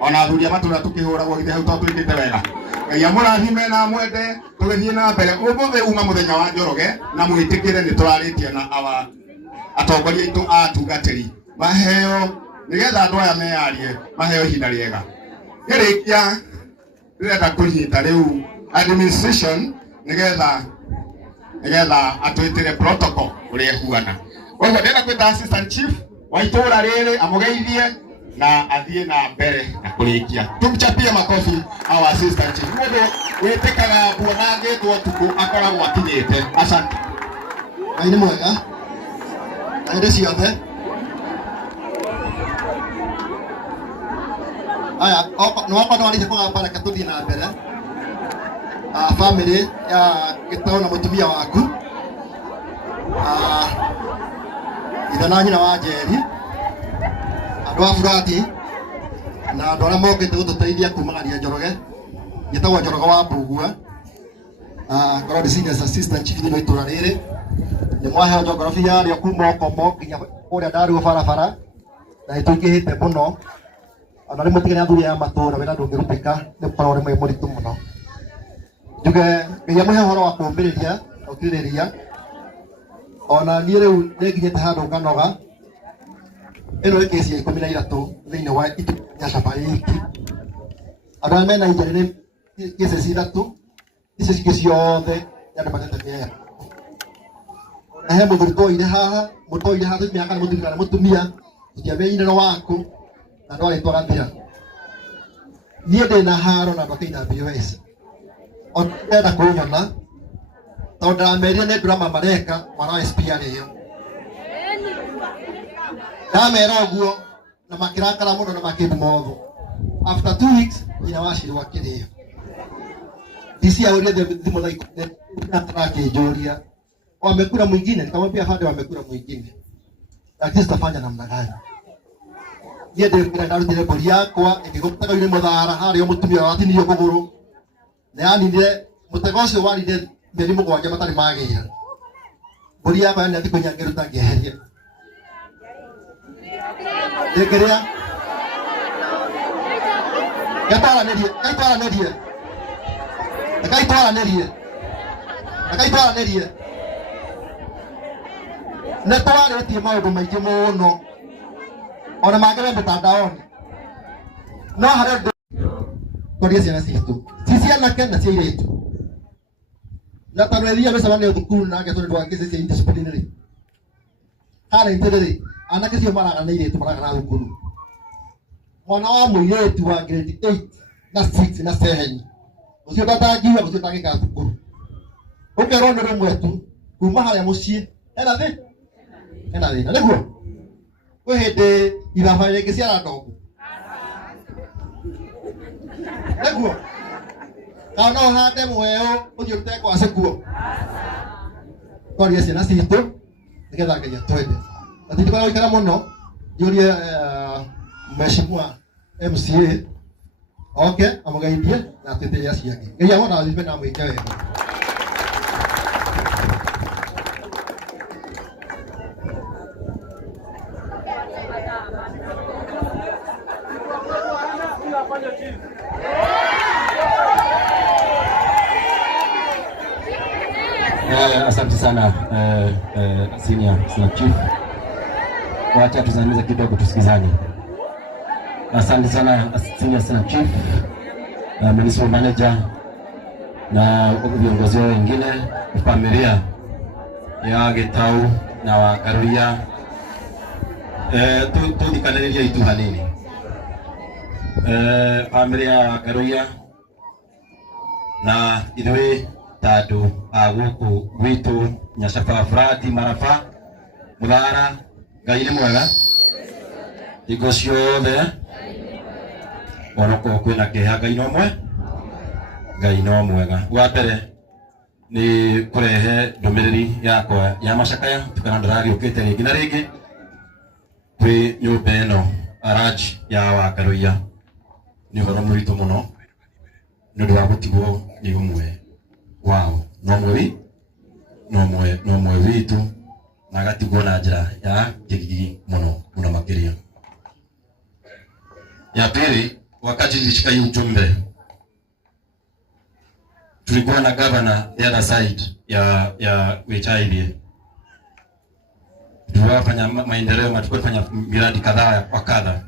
Ona athuri a matũra tũkĩhũragwo ithe hau twĩkĩte wega. Ngai amũrathime na mwende tũgĩthiĩ na mbere. Ũmũthĩ uma mũthenya wa Njoroge na mwĩtĩkĩre nĩ tũrarĩtie na atongoria aitũ a atungatĩri maheo nĩgetha andũ aya meyarie maheo ihinda rĩega. Ngĩrĩkia ndĩrenda kũnyita rĩu administration nĩgetha atwĩtĩre protocol ũrĩa ĩhuana. Ũguo ndĩrenda kwĩta assistant chief wa itũra rĩrĩ amũgeithie na athiĩ na mbere na kũrĩkia. Tumchapie makofi our assistant chief. Mũndũ wĩtĩkaga kuona ngĩtwo tukũ akoragwo akinyĩte. Asante. Ngai nĩ mwega. Hĩndĩ ciothe. Aya, no okorwo nĩwarĩkia kũgamba reke tũthiĩ na mbere. Family ya Gĩtaũ na mũtumia waku. Ithe na nyina wa Njeri. Andũ a Burati na andũ arĩa mokĩte gũtũteithia kumagaria Njoroge. Gĩtagwo Njoroge wa Mbugua. Ngorwo ndĩ senior assistant chief thĩinĩ wa itũra rĩrĩ. Nĩ mwaheo geography yarĩo kuma Komo nginya kũrĩa Ndarugo barabara na nĩtũingĩhĩte mũno. Ona rĩmwe tiga nĩ athuri a matũra wĩra ndũngĩrutĩka nĩ ũkoragwo rĩmwe mũritũ mũno. Njuge Ngai amũhe ũhoro wa kũũmĩrĩria na ũkirĩrĩria. Ona niĩ rĩu nĩnginyĩte handũ nganoga. Ĩno nĩ kesi ya 13 thĩinĩ wa ya Shabariki. Andũ arĩa mena injari nĩ cases 3 icio cingĩ ciothe andũ matete mĩega. Na he mũthuri twoire haha mũtoire haha mĩaka nĩ mũthuri kana mũtumia tũtiamenyire no waku na ndwarĩ twarathira. Niĩ ndĩ na haro na andũ a KWS. Ndenda kũnyona tondũ ndamerire nĩ drama mareka mwana wa SP arĩo. Ndamera ũguo na makĩrakara mũno na makĩnduma ũthũ. after 2 weeks inawashirwa kirio disi au ndio thimo za ikonataka Joria wamekula mwingine, nikamwambia hadi wamekula mwingine, lakini tutafanya namna gani? Yeye ndio ndarutire bori yakwa ikigotaka yule muthara hari o mutumia wati niyo kuguru yani ndire mutegocio wari ndire merimu gwake matari magira bori yakwa ni athiko nyangeruta ngeheria ngeria Akaitwara nerie na twarĩtie maũndũ maingĩ mũno ona mangĩre mĩtandaoni no harĩa twaria ciana citũ ci cianake na cia airĩtu na twarĩthia mĩcemanio thukuru nake tondũ twangĩce cia indisciplinary harĩa intĩrĩ anake cio maragana na airĩtu maragana thukuru mwana wa mũirĩtu wa grade 8 na 6 na 7 ucio ndatangiwa ucio ndagĩka thukuru ukerwo nĩ rũmwe tu kuma harĩa mũciĩ ena thĩna nĩguo kwĩ hĩndĩ ithaba rĩngĩ ciara ndogo nĩguo kana no hande mweũ ũthiĩ ũrute ngwacĩ kuo twaria ciana citũ nĩgetha Ngai atwende na tũtikwenda gũikara mũno njũrie mheshimiwa MCA okay amũgeithie na twĩtĩre ciake Ngai amona athiĩ na mwĩke wega. Asante sana senior chief, wacha tuzungumze kidogo tusikizane. Asante sana senior chief, municipal manager na viongozi wengine, familia ya Gitau na wa Karuia, tudikanĩrĩria itu hanini. Familia ya Karuia na ithuĩ tatu aguku witu Nyacaba Frati Marafa Muthara Ngai nĩ mwega hingo ciothe onoko kwĩna kĩeha Ngai no mwega. Wa mbere nĩ kũrehe ndũmĩrĩri yakwa ya macakaya tukana ndĩragĩũkĩte rĩngĩ na rĩngĩ kwĩ nyũmba ĩno Araji ya wa Karuia. Nĩ ũhoro mũritũ mũno nĩ ũndũ wa gũtigwo nĩ ũmwe wao no mwe witu na gatigwo na njĩra ya kĩgigi mũno makĩria. Ya pili, wakati nilishika hii ujumbe tulikuwa na governor the other side ya Wetairie. Tulifanya maendeleo, tulifanya miradi kadhaa wa kadha,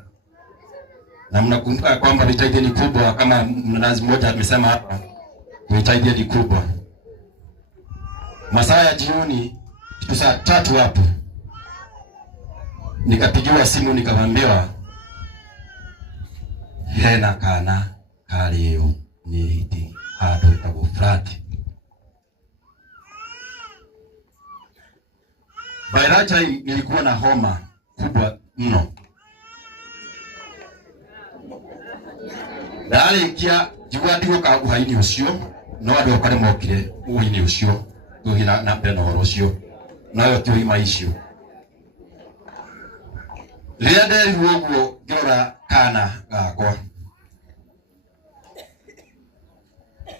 na mnakumbuka kwamba Wetairie ni kubwa kama mnazi mmoja amesema hapa. Wetairie ni kubwa. Masaa ya jioni kitu saa 3 hapo nikapigiwa simu nikaambiwa hena kana kaleo ni hiti hapo itabu Frati. By that time nilikuwa na homa kubwa mno. Dale kia jigwa ndigo kaguhaini ucio no andu okare mokire uini ucio tuhina na peno ucio nayo tio ima icio ria nderi uguo ngirora kana gakwa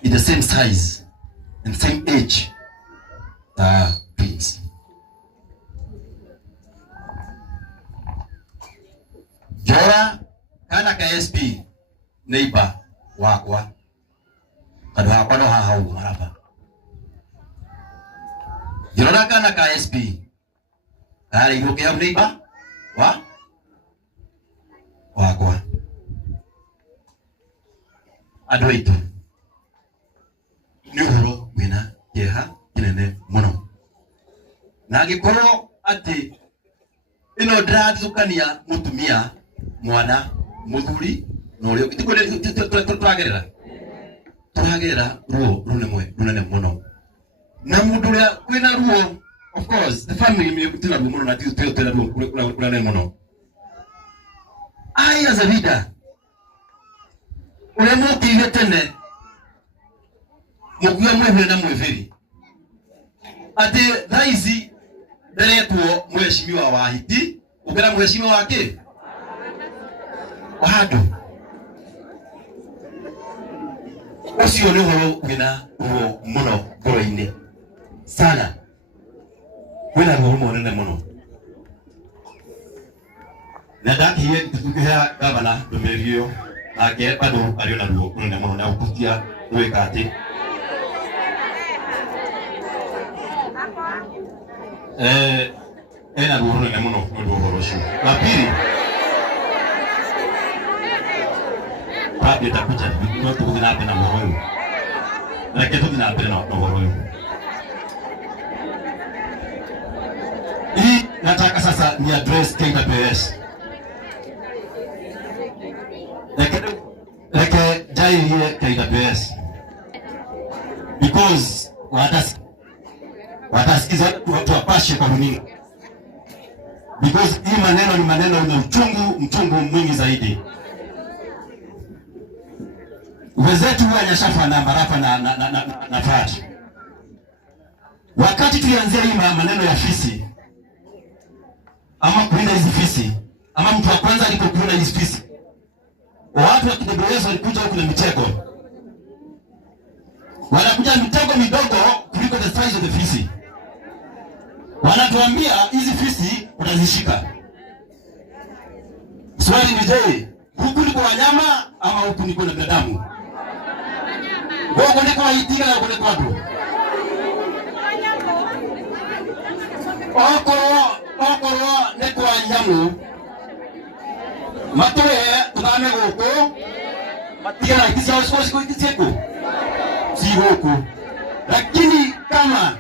in the same size and same age twins. Jora kana ka SP neighbor wakwa kadu hapa no haha ugu maraba Jora kana ka SP kare igo kia neighbor wakwa andũ aitũ nĩ ũhoro wĩna kĩeha kĩnene mũno, na angĩkorwo atĩ ĩno ndĩrathukania mũtumia mwana mũthuri na ũrĩa tũragerera ruo runene mũno, na mũndũ ũrĩa kwĩna ruo, of course the family tũna ruo mũno na tũna ruo runene mũno. I as a leader ule mukire tene muguya mwehwe na mweveri ati thaizi nderetwo mheshimiwa wa Hiti ukira mheshimiwa wake wahando ucio ni horo wina ruo muno ngoro-ini sana wina ruo munene muno na ndakiye tukuhea gavana ndumirio nake bado ariona ruo munene muno na ukutia gwika ati ena ruo runene muno nundu wa uhoro ucio. Wa pili Rabia takuja no tukuthi na mbere na uhoro uyu reke tuthi na mbere na uhoro uyu. Hii nataka sasa ni address KWS reke jairie KWS because watasikiza watu wapashe kwa runinga because hii maneno ni maneno yenye mchungu mwingi zaidi. Wenzetu wanyashafa na Marafa na Fati. Wakati tulianzia hii maneno ya fisi ama kulinda hizi fisi ama mtu wa kwanza alipokuona hizi fisi, watu wa KWS walikuja huku na mitego. Wanakuja mitego midogo kuliko the size of the fisi. Wanatuambia hizi fisi utazishika. Swali ni je, huku ni kwa wanyama ama huku ni kwa binadamu? Gogo ni kwa Hiti na gogo ni kwa watu. Okoro ni kwa nyamu. Matoe tuname goko. Matia na kisi hauskosi kwa kiseko. Si goko. Lakini kama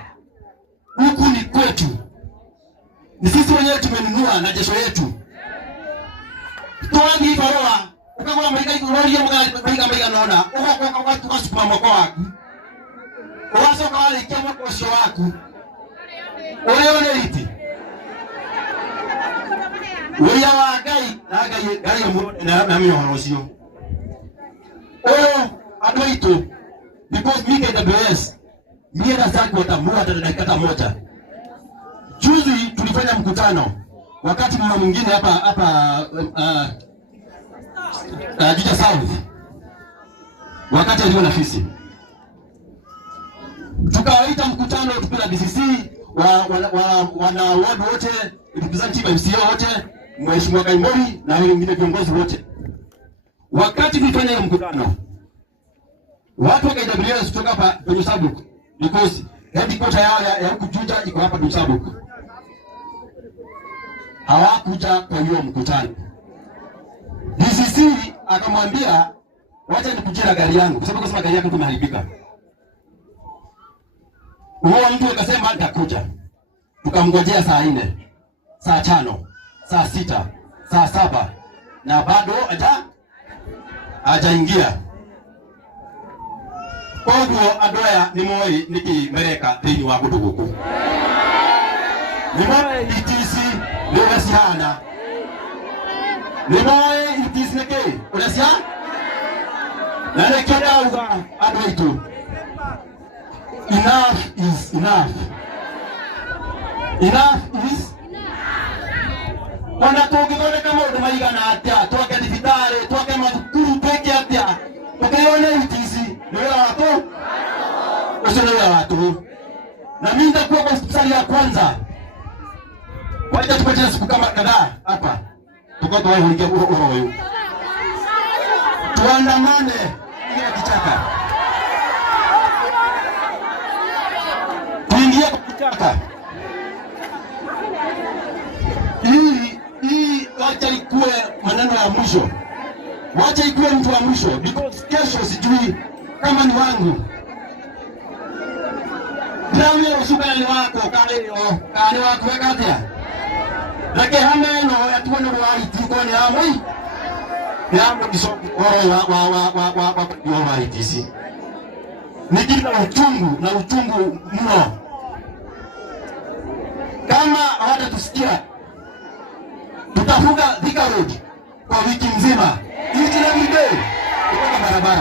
huku ni kwetu, ni sisi wenyewe tumenunua na jasho yetu. Tuangi barua ukagola Amerika ikurori Amerika naona uko tukasukuma moko waku uwasoka wale kema kosho waku ole Hiti uya wa gai na mimi horocio adoito because mimi KWS mimi na zako watamua dakika moja. Juzi tulifanya mkutano wakati mama mwingine hapa Juja South wakati alio na fisi, tukawaita mkutano tukila DCC wana ward wote, representative MCA wote, mheshimiwa Kaimori na wengine viongozi wote. Wakati tulifanya hiyo mkutano, watu wa KWS kutoka hapa kwenye Sabuk because headquarter yao ya huku Juja iko hapa kwenye Sabuk, hawakuja kwa hiyo mkutano. DCC akamwambia wacha nikujira gari yangu kwa sababu gari yako imeharibika. Huyo mtu akasema nitakuja. Tukamngojea saa 4, saa 5, saa 6, saa 7 na bado hajaingia. Koguo adoya ni moi nikimereka thini wa kundu guku. Ni moi DTC ndio sihana. Ni moi DTC neke unasia? Na nekenda uga adoito. Enough is enough. Enough is wana tugithone kama undu maigana atia twake thibitari twake mathukuru tweke atia tukione itici ni wira watu ucio ni wira watu na mimi nitakuwa kwa hospitali ya kwanza wacha tupate siku kama kadhaa hapa tuko tuwaingia uro huyu tuandamane ile kichaka tuingie kwa kichaka hii wacha ikuwe maneno ya mwisho, wacha ikuwe mtu wa mwisho because kesho sijui kama ni wangu Drame usukani wako kale wako wekatia lake hameno yatuone wa Hiti kwa ni amoi ya mkisoko wa Hiti nikila uchungu na uchungu mno kama hawatatusikia tutafuga Thika Road kwa wiki nzima. Each and every day. Kutoka barabara.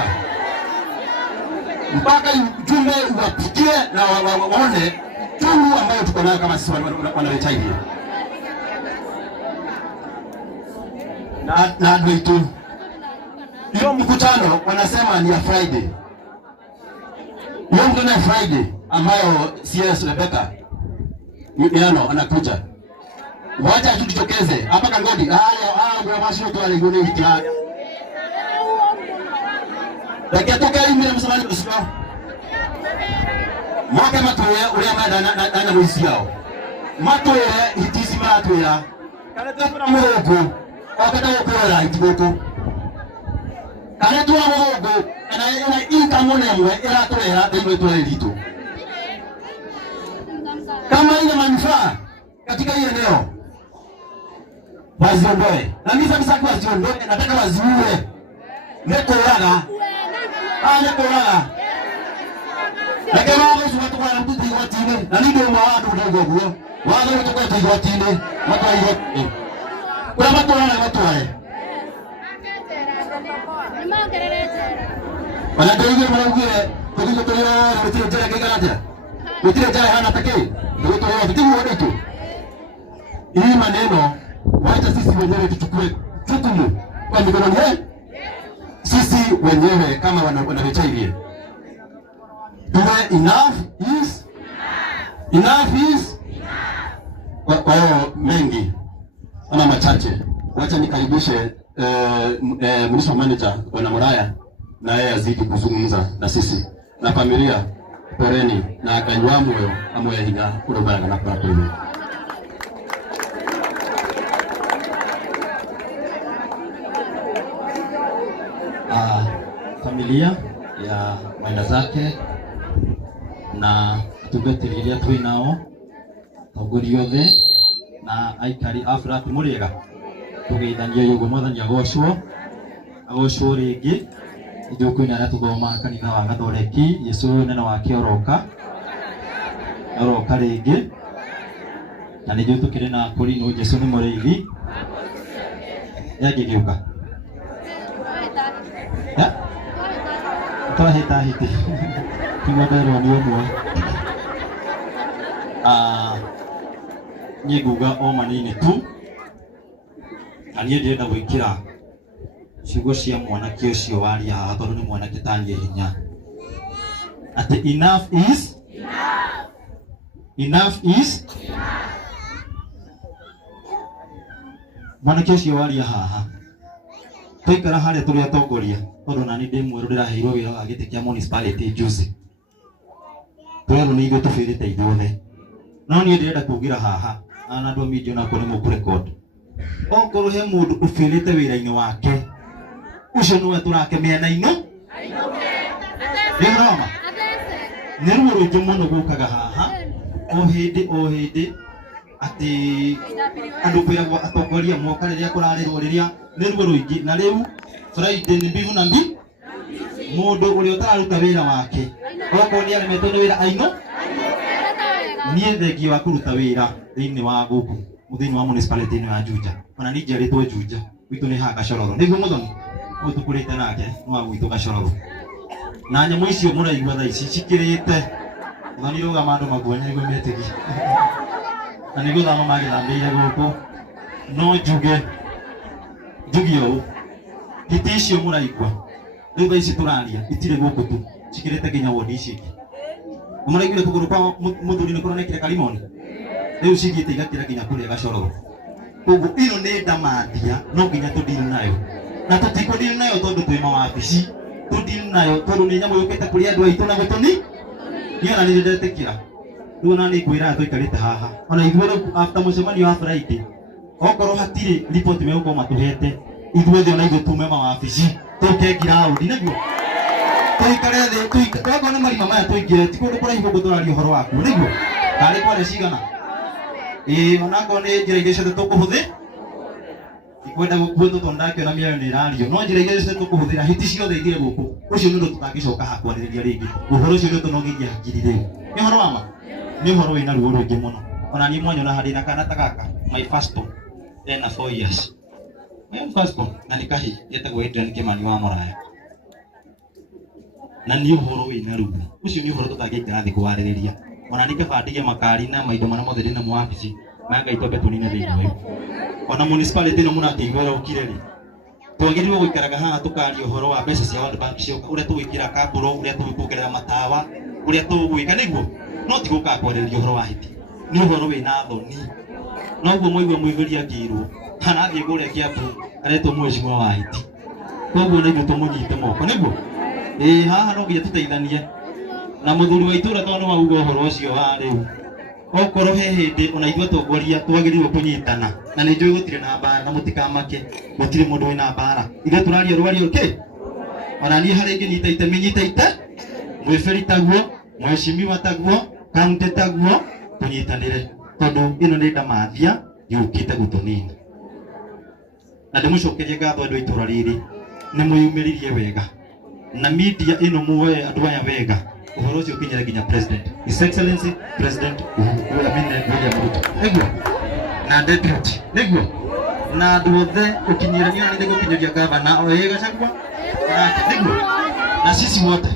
mpaka ujumbe uwapikie na waone tungu ambayo tuko nayo kama sisi wanaleta hivi. Na ndio tu. Hiyo mkutano wanasema ni ya Friday. Hiyo mkutano ya Friday ambayo CS Rebecca Miano anakuja. Wacha tujitokeze hapa Kangodi. Ndio masho tu aligoni hitia. Lakini toka imira msalani kusiko. Mwaka matoya ule amada na mwisi yao. Matoya hitisi matoya. Kana tafuna muhogo. Wakata ukora itiboko. Kana tuwa muhogo ana inka mone mwe era toya ndio toya lito. Kama ina manufaa katika hii eneo waziondoe. Na mimi sasa kwa waziondoe nataka waziue. Nekoraga. Nekoraga. Lakini wao watu kwa mtu tigotine. Na ndio watu ndogo huo. Wao watu kwa tigotine. Watu hiyo. Kwa watu wale. Wanadoiga mwanamke, tukiko tulio mtiro jana kigaratia. Mtiro jana hana pekee. Ndio tulio vitu wote tu. Hii maneno wacha sisi wenyewe tuchukue jukumu kwa mikono yetu. Sisi wenyewe kama wanaleta hivi. Enough is kwa hiyo mengi ama machache. Wacha nikaribishe municipal manager Bwana Muraya na yeye azidi kuzungumza na sisi na familia poreni na kanywamu yo amwe higa kurubana na kwa hiyo. Familia ya mwenda zake na tubetereria twi nao toguri othe na aikari afrat muriga tugeithania yugo mwathani agocwo ringi ijukwina aria tuthoma kanitha wa Gathoreki Yesu nene wake oroka ringi na niju tukiri na kurino Yesu ni muriithi yagigiuka Toheta hiti. Kimodero ni omwe. Nyiguga o manini tu. Anie ndenda gwikira ciugo cia mwanake ucio wari haha tondu ni mwanake tanie hinya. Ati enough is mwanake ucio wari haha. Tuikara haria turi atongoria tondu nani ndi mweru ndiraheirwo wira wa giti kia municipality juzi. Twero ni igwe tufirite ithuothe. No ni ndirenda kugira haha ana andu media na kone mu record. Okorwo he mundu ufirite wira-ini wake. Ucio niwe turake miena ino. Ndiroma. Neruo rujo muno gukaga haha. O hindi ati andu kwiragwo atongoria moka riria kurarirwo riria neruo ruingi na riu Friday ni mbivu na mbi mundu uri utararuta wira wake oko ni aremetwo ni wira aino nie thengio wa kuruta wira thiini wa guku muthini wa municipality ni wa Juja ona ni njeritwo Juja witu ni haka Shororo niguo muthoni utukurite nake no agwitu Gashororo na nyamu icio muraigua thaa ici cikirite thoni ruga mandu maguonya niguo metigi na niguo thama magithambeire guku no njugio hiti icio muraigua riu thaa ici turaria itire guku tu cikirite nginya wodi ici ingi muraigire kuguru kwa muthuri ni kuronekire Karimoni riu cigite igakira nginya kuria Gashororo koguo ino ni ndamathia no nginya tudili nayo na tutikudili nayo tondu twi mawabici tudili nayo tondu ni nyamu yukite kuria andu aitu na gutuni niona ni ndetekira riu na ni kwira tuikarite haha ona ithuĩ after mucemanio wa Friday okorwo hatire report megũkorwo matuhete ithuothe ona ithuĩ tume mawabici tuke ground niguo tuikare thĩ tuikare na marima maya tuingire ti kũndũ kũraihu gũtũraria ũhoro waku niguo karĩ kware cigana ona ngo nĩ njĩra iria ciothe tũkũhũthĩra ikwenda gũkuo tondu ndakiona mĩario nĩ ĩrario no njĩra iria ciothe tũkũhũthĩra hiti ciothe igire gũkũ ũcio nĩ ũndũ tũtangĩcoka hakwanĩrĩria rĩngĩ ũhoro ũcio nĩ ũtũnogirie hakiri rĩu nĩ ũhoro wa ma nĩ ũhoro wĩna ruo rũingĩ mũno ona niĩ mwanyona harĩ na kana ta gaka my first born ena 4 years my first born na nĩ kahĩ getagwo Adrian Kimani wa Muraya na ni uhoro wina rugu ucio ni uhoro tutangĩikara thĩ kwarĩrĩria ona nĩ kĩbandige makari na maindo mana mothe ndĩna mwabici manga itobe tunina thĩinĩ ũyũ ona municipality no mũrakĩigua ũkire rĩ twagĩrĩirwo gũikaraga haha tukaria uhoro wa mbeca cia World Bank cioka ũrĩa tũgwĩkĩra kambũro ũrĩa tũgwĩkĩra matawa ũrĩa tũgwĩka nĩguo no ti gũka kwarĩrĩria uhoro wa hiti ni uhoro wĩna thoni noguo mũigua mũigũria kĩirwo kana thiĩ kũrĩa Kiambu aretwo mheshimiwa wa hiti koguo nĩguo tũmũnyite moko nĩguo haha no nginya tũteithanie na mũthuri wa itũra tondũ wauga ũhoro ũcio wa rĩu okorwo he hĩndĩ ona ithuĩ atongoria twagĩrĩirwo kũnyitana na nĩ njũĩ gũtirĩ na mbara na mũtikamake gũtirĩ mũndũ wĩna mbara ithuĩ tũraria rwario kĩ ona niĩ harĩ ingĩnyita itemi nyitaite mwĩbĩri taguo mheshimiwa taguo kaunti taguo tũnyitanĩre tondũ ĩno nĩ ndamathia yũkĩte gũtũnina na ndĩmũcokerie ngatho andũ a itũra rĩrĩ nĩ mwĩyumĩririe wega na media ĩno muoe andũ aya wega uhoro ucio kinyere nginya president his excellency president William Ruto nĩguo na deputy nĩguo na andũ othe ũkinyĩrania nĩ gũkinyaria gavana oye Gachagua nĩguo na sisi wote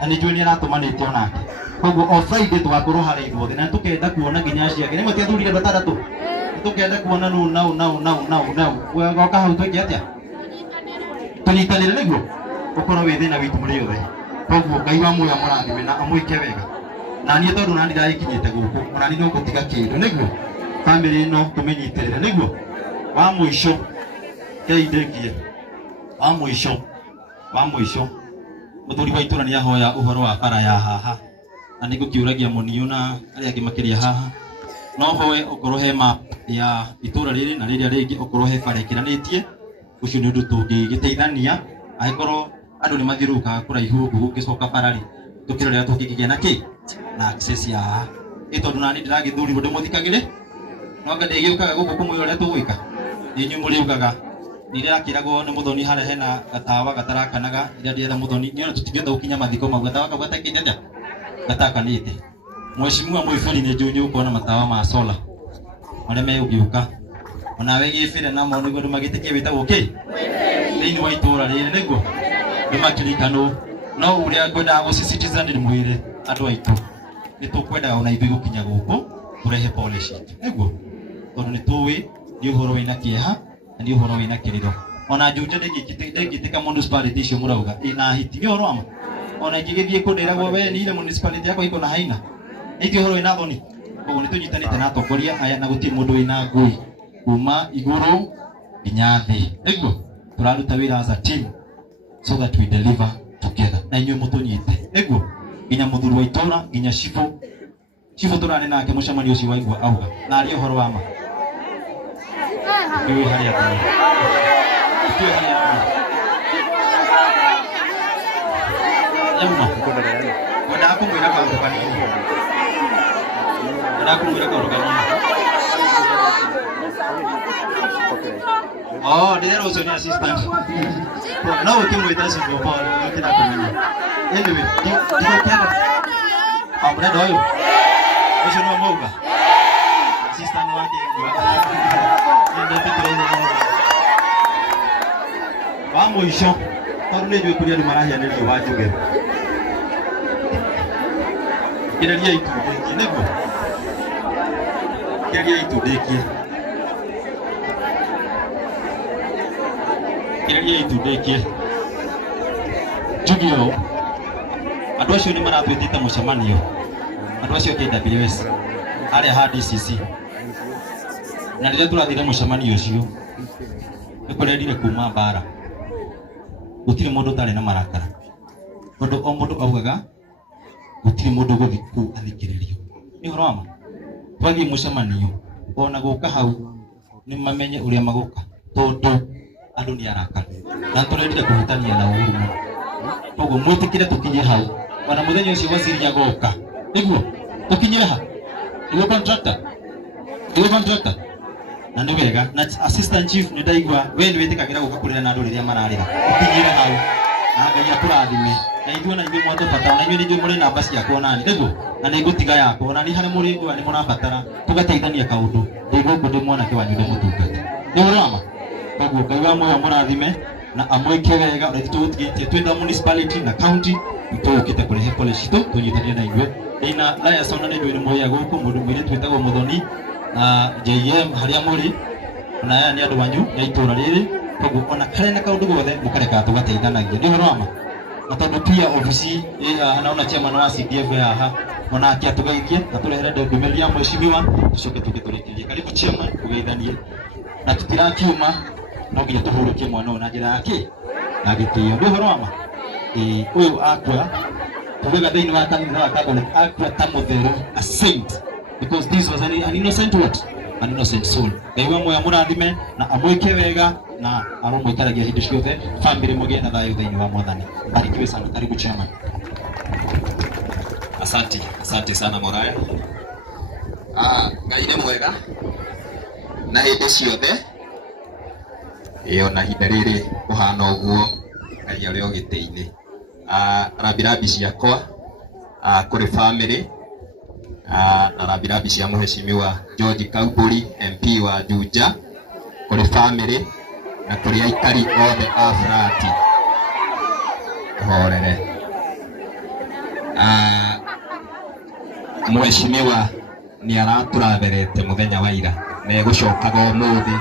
na nĩ njũĩ nĩ aratũmanĩte onake koguo o Friday tũgakorwo harĩa ithuothe na tũkenda kuona nginya ciake nĩmwe tiathurire andũ atandatũ tũkenda kuona nau goka hau twĩke atĩa tũnyitanĩre nĩguo ũkorwo wĩ thĩna witũ mũrĩ othe koguo Ngai wa muoyo mũrathime na amwĩke wega na niĩ tondũ nani ndagĩkinyĩte gũkũ ona niĩ no gũtiga kĩndũ nĩguo family ĩno tũmĩnyitĩrĩre nĩguo wa mũico keindĩkie wa mũico mũthuri wa itũra nĩ ahoya ũhoro wa bara ya haha na nĩ ngũkĩũragia mũniũ na arĩa angĩ makĩria haha no hoe ũkorwo he map ya itũra rĩrĩ na rĩrĩa rĩngĩ ũkorwo he bara ĩkĩranĩtie ũcio nĩ ũndũ tũngĩgĩteithania angĩkorwo andũ nĩ mathiũrũrũkaga kũraihu ũguo gũgĩcoka bara rĩ tũkĩrorera tũkĩgĩa na kĩ na access ya haha tondũ nani ndĩragĩthurirwo ndĩmũthikagĩre no anga ndĩgĩũkaga gũkũ kũmwĩra ũrĩa tũgwĩka inyuĩ mũrĩugaga nĩ ndĩrakĩragwo nĩ mũthoni harĩa hena gatawa gatarakanaga rĩrĩa ndĩretha mũthoni nĩ ona tũtingĩenda gũkinya mathiko mau gatawa kau gatakĩte atĩa gatakanĩte mheshimiwa mũibũri nĩ njũĩ nĩ ũkuona matawa ma solar marĩa megũgĩũka onawe gĩbĩre namo nĩguo andũ magĩtĩkie wĩtagwo kĩ thĩinĩ wa itũra rĩrĩ nĩguo nĩ makĩrĩkanwo no ũrĩa ngwendaga gũcicitizen nĩ mwĩre andũ aitũ nĩ tũkwendaga ona ithuĩ gũkinya gũkũ tũrehe policy nĩguo tondũ nĩ tũĩ nĩ ũhoro wĩna kĩeha na nĩ ũhoro wĩna kĩrĩro ona njunja ndĩngĩtĩka municipality icio mũrauga ĩna hiti nĩ ũhoro wa ma ona ingĩgĩthiĩ kũndĩragwo we nĩ ile municipality yakwa iko na haina ĩngĩ ũhoro wĩna thoni koguo nĩ tũnyitanĩte na atongoria aya na gũtirĩ mũndũ wĩna ngũi kuma igũrũ nginya thĩ nĩguo tũraruta wĩra as a team so that we deliver together na inyuĩ mũtũnyite nĩguo nginya mũthuri wa itũra nginya cibũ tũrarĩ nake mũcemanio ũcio waigua auga na arĩ ũhoro wa ma nĩwe harĩa thĩ yauma ngwendaga kũmwĩra kaũndũ kanini ndĩrera ũcio nĩ assistant no ũkĩmwĩta cibũ Paul ũkĩra kũmenya anyway ndĩgũkĩenda mũnenda ũyũ ũcio nĩwe mauga assistant wake wa mũico tondũ nĩ njũĩ kũrĩ andũ marahianĩrio wa njũgero kĩrĩria itundĩkie nĩguo kĩrĩria itundĩkie njuge ũũ andũ acio nĩ maratwĩtĩte mũcemanio andũ acio KWS harĩa ha DCC na rĩrĩa tũrathire mũcemanio ũcio nĩ kũrendire kuma mbara gũtirĩ mũndũ ũtarĩ na marakara tondũ o mũndũ augaga gũtirĩ mũndũ gũthiĩ kũu athikĩrĩrio nĩ ũhoro wa ma twathiĩ mũcemanio ona gũka hau nĩ mamenye ũrĩa magũka tondũ andũ nĩ arakara na tũrendire kũhutania na ũhuru koguo mwĩtĩkĩre tũkinye hau ona mũthenya ũcio waziri agoka nĩguo tũkinyire ha nĩguo contractor na nĩ wega na assistant chief nĩ ndaigua we nĩ wĩtĩkagĩra gũka kũrĩra na andũ rĩrĩa mararĩra ũkinyire hau na Ngai akũrathime na ithuĩ na inyuĩ mwatũbatara na inyuĩ nĩ inyuĩ mũrĩ namba ciakwa nani nĩguo na nĩ ngũtiga yakwa na niĩ harĩ mũrĩ njũa nĩ mũrabatara tũgateithania kaũndũ ndĩ gũkũ ndĩ mwanake wanyu ndĩmũtungate nĩ ũhoro wa ma koguo Ngai wa muoyo mũrathime na amwĩke wega ũrĩa tũgũtigĩtie twĩ municipality na county tukite kurehe pole cito tunyitania na igwe ina laya sona ni ndu moya guku mundu mwire twitagwo Muthoni na JM haria muri na aya ni andu wanyu ya itura riri koguo ona kare na kaundu gothe mukareka tugateithanagia ndi horoma na tondu pia ofisi anaona chairman wa CDF haha ona akia tugeithie na turehere ndumĩrĩri ya mheshimiwa tucoke tugĩtũrĩkĩrie karibu chairman tugeithanie na tutirakiuma no nginya tuhurukie mwana ũyũ na njĩra yake na gĩtĩo ndi horoma ũyũ akua tuwega thĩinĩ wa kanitha wa Catholic akua ta mũtheru a saint because this was an innocent what? An innocent soul. Ngai wa moya mũrathime na amwĩke wega na aromũikaragia hĩndĩ ciothe family mũgĩe na thayũ thĩinĩ wa Mwathani. Barikiwe sana. Karibu chairman. Asante sana Moraya. Ngai nĩ mwega na hĩndĩ ciothe na hĩndĩ rĩrĩ ũhana ũguo Ngai arĩ o gĩtĩ-inĩ. Rambirambi ciakwa kũrĩ family na rambirambi cia mheshimiwa George Kaumburi MP wa Juja kũrĩ family na kũrĩ aikari othe a Frati horere. Mheshimiwa ni aratũratherete mũthenya wa ira na egũcokaga ũmũthĩ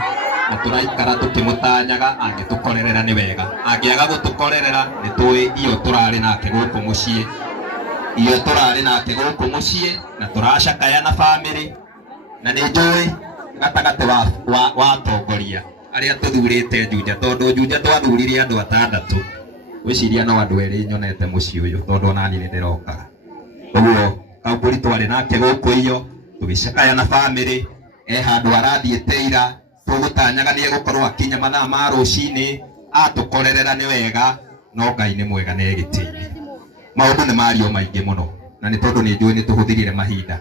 na tũraikara tũkĩmũtanyaga angĩtũkorerera nĩ wega, angĩaga gũtũkorerera nĩ tũĩ iyo tũrarĩ nake gũkũ mũciĩ na tũracakaya na family na nĩ njũĩ gatagatĩ wa atongoria arĩa tũthurĩte Juja, tondũ Juja twathurire andũ 6 gwĩciria no andũ erĩ nyonete mũciĩ ũyũ tondũ onani nĩ ndĩrokaga. Ũguo Kaumburi twarĩ nake gũkũ iyo tũgĩcakaya na family handũ arathiĩte ira tũgũtanyaga nĩ egũkorwo akinya mathaa ma rũcinĩ atũkorerera nĩ wega no Ngai nĩ mwega na gĩtĩ-inĩ. Maũndũ nĩ mario maingĩ mũno na nĩ tondũ nĩ njũĩ nĩ tũhũthĩrire mahinda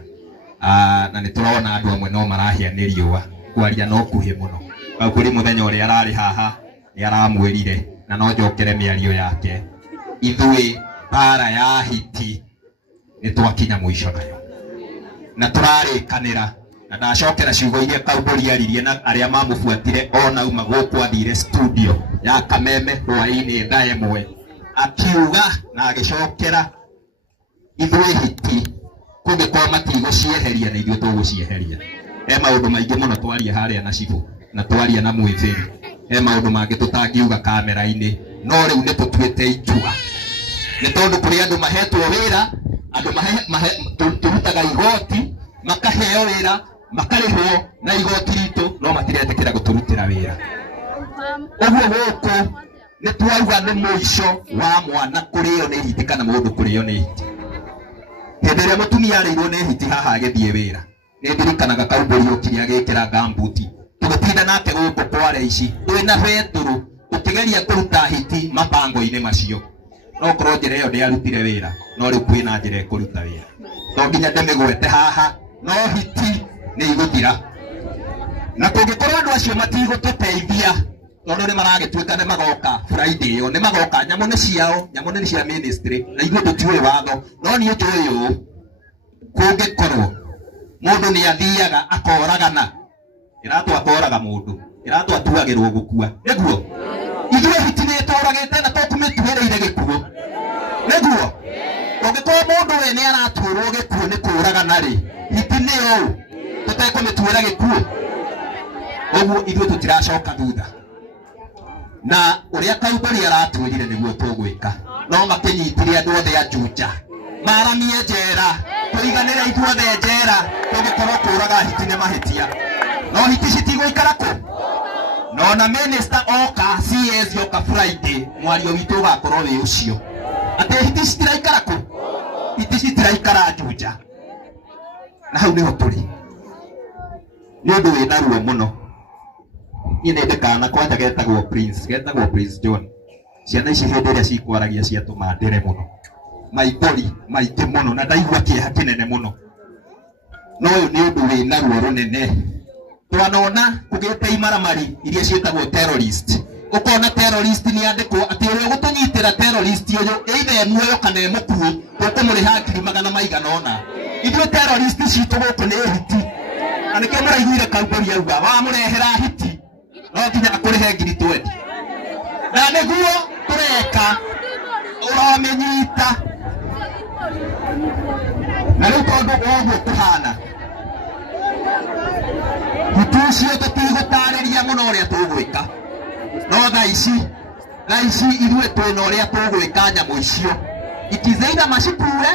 na nĩ tũrona andũ amwe no marahĩa nĩ riũa kwaria no kuhĩ mũno. Kaumburi mũthenya ũrĩa ararĩ haha nĩ aramwĩrire na no njokere mĩario yake, ithuĩ bara ya hiti nĩ twakinya mũico nayo na tũrarĩkanĩra na ndacokera ciugo iria Kaumburi aririe na arĩa mamũbuatire ona uma gũkũ athire studio ya Kameme hwaĩ-inĩ thaa 1 akiuga na agĩcokera ithuĩ hiti kũngĩkorwo matigũcieheria na ithuĩ tũgũcieheria. Maũndũ maingĩ mũno twaria harĩa na cibũ na twaria na mwĩthĩri, maũndũ mangĩ tũtangiuga kamera-inĩ no rĩu nĩ tũtuĩte itua nĩ tondũ kũrĩ andũ mahetwo wĩra, andũ tũrutaga igoti makaheo wĩra makarĩhwo na igoti ritũ no matiretĩkĩra gũtũrutĩra wĩra. Ũguo gũkũ nĩ twauga nĩ mũico wa mwana kũrĩo nĩ hiti kana mũndũ kũrĩo nĩ hiti. Hĩndĩ ĩrĩa mũtumia arĩirwo nĩ hiti haha agĩthiĩ wĩra nĩ ndirikanaga Kaumburi okire agĩkĩra gambuti tũgĩtinda nake gũkũ kware ici twĩna betũrũ tũkĩgeria kũruta hiti mabango-inĩ macio. No korwo njĩra ĩyo ndĩarutire wĩra no rĩu kwĩna njĩra ĩkũruta wĩra. No nginya ndĩmĩgwete haha no hiti nĩ igũthira na kũngĩkorwo andũ acio matigũtũteithia tondũ nĩ maragĩtuĩka nĩ magoka Friday ĩyo nĩ magoka nyamũ nĩ ciao, nyamũ nĩ cia ministry na ithuĩ tũtiũĩ watho. No niĩ njũĩ ũũ, kũngĩkorwo mũndũ nĩ athiaga akoragana ĩratũ akoraga mũndũ ĩratũ atuagĩrwo gũkua nĩguo ithuĩ hiti nĩ tũragĩte na tũkũmĩtuĩrĩire gĩkuũ nĩguo. Kũngĩkorwo mũndũ we nĩ aratuĩrwo gĩkuũ nĩ kũragana rĩ hiti nĩ ũũ tũtekũmĩtuĩra gĩkuũ. Ũguo ithuĩ tũtiracoka thutha na ũrĩa Kaumburi aratwĩrire nĩguo tũgwĩka. No makĩnyitire andũ othe a Juja maramie njera tũiganĩre ithuothe njera tũngĩkorwo kũraga hiti nĩ mahĩtia. No hiti citigũikara kũ? No na minister oka CS yoka Friday mwario witũ ũgakorwo wĩ ũcio atĩ hiti citiraikara kũ? Hiti citiraikara Juja na hau nĩho tũrĩ. Nĩ ũndũ wĩna ruo mũno. Niĩ nĩ ndĩkana kwanja getagwo Prince John. Ciana ici hĩndĩ ĩrĩa cikwaragia ciatũma ndĩre mũno, maithori maingĩ mũno na ndaigua kĩeha kĩnene mũno. No ũyũ nĩ ũndũ wĩna ruo rũnene. Twanona kũgĩte imaramari iria ciĩtagwo terrorist. Ũkona terrorist nĩ andĩkwo atĩ ũrĩa gũtũnyitĩra terrorist ũyũ either muoyo kana mũkuũ tũkũmũrĩha ngiri magana maigana ũna. Ithuĩ terrorist citũ gũkũ nĩ hiti na nĩkĩo mũraiguire Kaumburi auga wamũrehera hiti no nginya akũrĩhe ngiri 20 na nĩguo tũreka ũramĩnyita tondu ogwo kuhana Mutucio tutigutariria muno uria tugwika no thaa ici ithuĩ twĩna ũrĩa tũgwĩka nyamũ icio itizaida macikue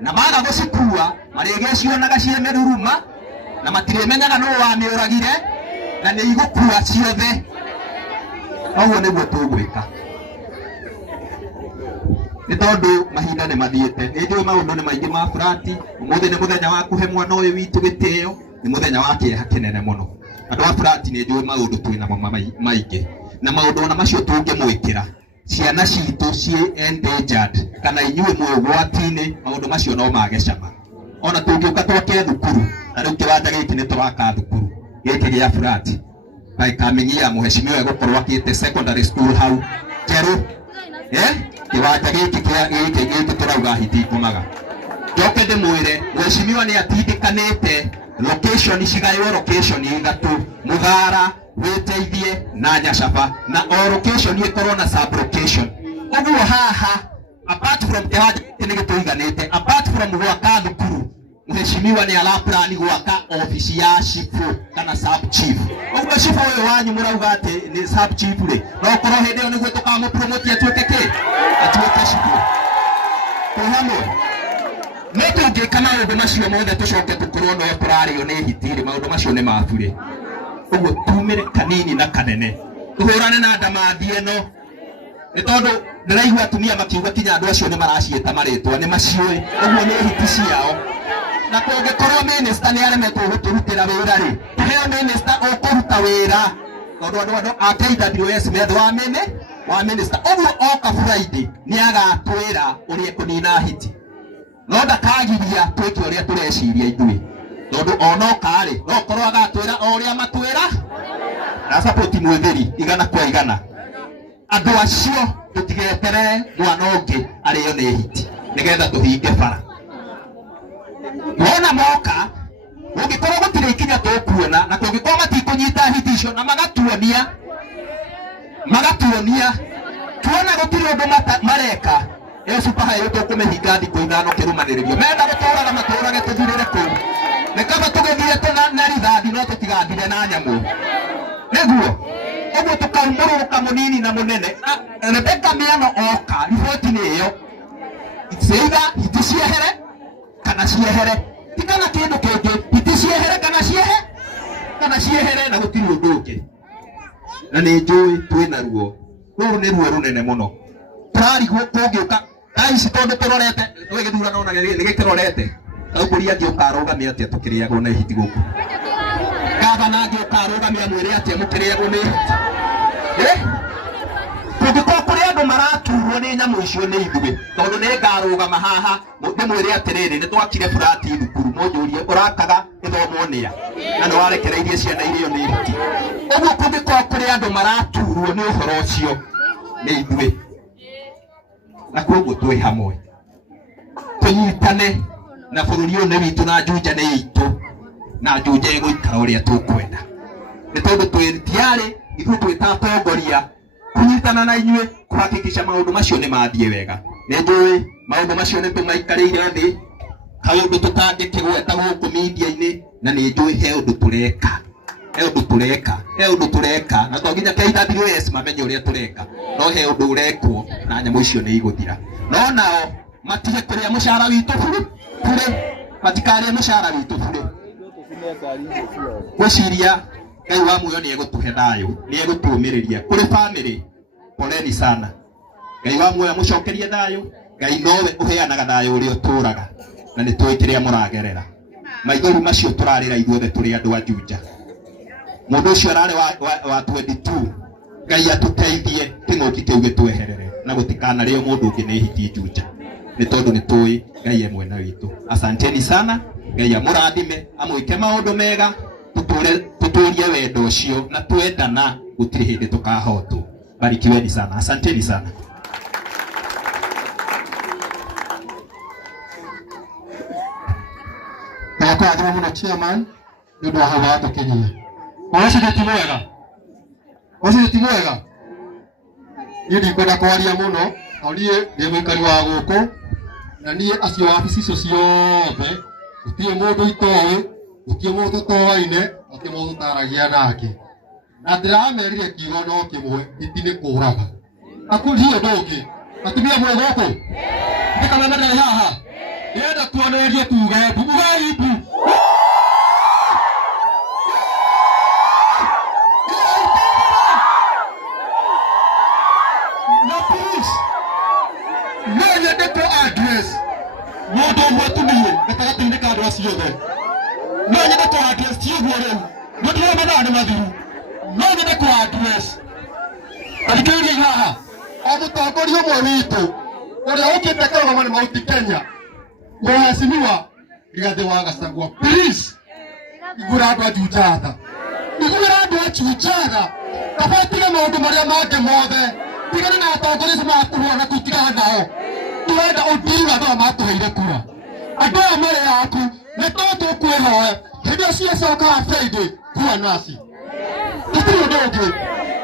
na maga gũcikua marĩgĩcionaga ciĩ mĩruruma na matirĩmenyaga nũũ wamĩũragire na nĩ igũkua ciothe ũguo nĩguo tũgwĩka nĩ tondũ mahinda nĩ mathiĩte nĩ njũĩ maũndũ nĩ maingĩ ma burati ũmũthĩ nĩ mũthenya wa kũhe mwana ũyũ witũ gĩtĩo nĩ mũthenya wa kĩeha kĩnene mũno andũ a burati nĩ njũĩ maũndũ twĩnamo maingĩ na maũndũ ona macio tũngĩmwĩkĩra ciana citũ ciĩ endangered kana inyuĩ mwĩgwati-inĩ maũndũ macio no mage cama ona tũngĩũka twake thukuru na rĩu kĩwanja gĩkĩ nĩ tũraka thukuru gĩkĩ gĩa burati kamĩnyia mũhecimiwa egũkorwo akĩte secondary school hau njerũ kĩwanja gĩkĩ tũrauga hitingũmaga njoke ndĩmwĩre mũhecimiwa nĩ atindĩkanĩte location cigaywo location ithatũ Mũthara Wĩteithie na Nyacaba na o location ĩkorwo na sub location ũguo haha apart from kĩwanja nĩ gĩtũiganĩte apart from gwaka thukuru Mheshimiwa nĩ araplan gwaka ofisi ya chifu kana sub chief ũguo chifu ũyũ wanyu mũrauga atĩ nĩ sub chief rĩ no korwo hĩndĩ ĩyo nĩguo tũkamũpromote atuĩke kĩ atuĩke chifu hamwe nĩ tũngĩka maũndũ macio mothe tũcoke tũkorwo no tũrarĩo nĩ hitirĩ maũndũ macio nĩ mabure ũguo tumĩre kanini na kanene tũhũrane na ndamathi ĩno nĩ tondũ ndĩraigua atumia makiuga kinya andũ acio nĩ maraciĩta marĩtwa nĩ maciũĩ ũguo nĩ hiti ciao na kũngĩkorwo minister nĩ aremetwo gũtũrutĩra wĩra rĩ tũheo minister ũkũruta wĩra tondũ andũ a KWS metho wa minister ũguo oka Friday nĩ agatwĩra ũrĩa kũnina hiti no ndakagiria twĩke ũrĩa tũreciria ithuĩ tondũ onoka rĩ no korwo agatwĩra o ũrĩa matwĩra na support mwĩtheri igana kwa igana andũ acio tũtigeterere mwana ũngĩ arĩo nĩ hiti nĩgetha tũhinge bara wona moka ũngĩkorwo gũtirĩ ikinya tũkuona na kũngĩkorwo matikũnyita hiti icio na magatuonia tuona gũtirĩ ũndũ mareka super high tũkũmĩhinga thikũ ithano kĩrũmanĩrĩrio menda gũtũraga matũrage tũthirĩre kũu nĩ kaba tũgĩthiĩte na rithathi no tũtigathire na nyamũ nĩguo ũguo tũkaumũrũrũka mũnini na mũnene Rebecca Mĩano oka riboti-inĩ ĩyo ciĩga hiti ciehere kana ciehere ti kana kĩndũ kĩngĩ hiti ciehere kana ciehere na gũtirĩ ũndũ ũngĩ na nĩ njũĩ twĩna ruo rũrũ nĩ ruo rũnene mũno tũrarigwo kũngĩũka aici tondũ tũrorete twĩ gĩthurano na nĩ gĩkĩrorete mbũri angĩũka arũgame atĩa tũkĩrĩagwo na hiti gũkũ gavana angĩũka arũgame amwĩre atĩa mũkĩrĩagwo nĩ hiti kũngĩkorwo kũrĩ andũ maraturwo nĩ nyamũ icio nĩ ithuĩ tondũ nĩ ngarũgama haha ndĩmwĩre atĩrĩrĩ nĩ twakire burati thukuru mũnjũrie ũrakaga gĩthomo nĩa na nĩ warekereirie ciana irio nĩ hiti ũguo kũngĩkorwo kũrĩ andũ maraturwo nĩ ũhoro ũcio nĩ ithuĩ na koguo twĩ hamwe tũnyitane na bũrũri ũyũ nĩ witũ na Juja nĩ itũ na Juja ĩgũikara ũrĩa tũkwenda nĩ tondũ twĩtiarĩ ithuĩ twĩta atongoria kunyitana na inyuĩ kuhakikisha maũndũ macio nĩ mathiĩ wega nĩ njũĩ maũndũ macio nĩ tũmaikarĩire thĩ kaũndũ tũtangĩkĩgweta gũkũ media-inĩ na nĩ njũĩ he ũndũ tũreka na to nginya KWS mamenye ũrĩa tũreka no he ũndũ ũrekwo na nyamũ icio nĩ igũthira no nao matige kũrĩa mũcara witũ bure matikarĩe mũcara witũ bure gwĩciria Ngai wa muoyo nĩ egũtũhe thayũ nĩ egũtũũmĩrĩria kũrĩ family poleni sana Ngai wa muoyo mũcokerie thayũ Ngai nowe ũheanaga thayũ ũrĩa ũtũũraga na nĩ tũĩ kĩrĩa mũragerera maithori macio tũrarĩra ithuothe tũrĩ andũ a Juja mũndũ ũcio ararĩ wa 22 Ngai atũteithie kĩng'ũki kĩu gĩtweherere na gũtikanarĩo mũndũ ũngĩ nĩ hiti Juja nĩ tondũ nĩ tũĩ Ngai mwena witũ asanteni sana Ngai amũrathime amwĩke maũndũ mega tutũrie wendo ũcio na twendana gũtirĩ hĩndĩ tũkahotwo barikiweni sana asanteni sana na kwa adhimu na chairman ndio hawa watu Kenya Wasi timu wega niĩ ndikwenda kwaria mũno no niĩ ndĩ mũikari wa gũkũ na niĩ acio wabici icio ciothe Utie mundu itowe, utie mundu towaine, utie mundu taragia nake. Na ndiramerire kiugo no kimwe itine kuraga. Akurie ndoke. Atumia mwegoko. Ndikana na haha. Yenda tuonerie tuge bugai bu. Na please. Nanya deto address. Modo mwatumie. Nataka tuandike address yote. Nanya deto address tiyo bore. Modo mwana madhiru. Nanya deto address. Alikiri haha. Omutongoria umwe witu uria ukite Karugama Mount Kenya Mheshimiwa Rigathi wa Gachagua, please igura andu ajujatha, igura andu ajujatha, kabatige maundu maria mange mothe, tigana na atongoria makuhona kutigana nao. Turenda udiru andu matuheire kura, andu aya mari yaku ni toto kwihoe hindi cio coka Friday kuwa nasi tutiri undu ungi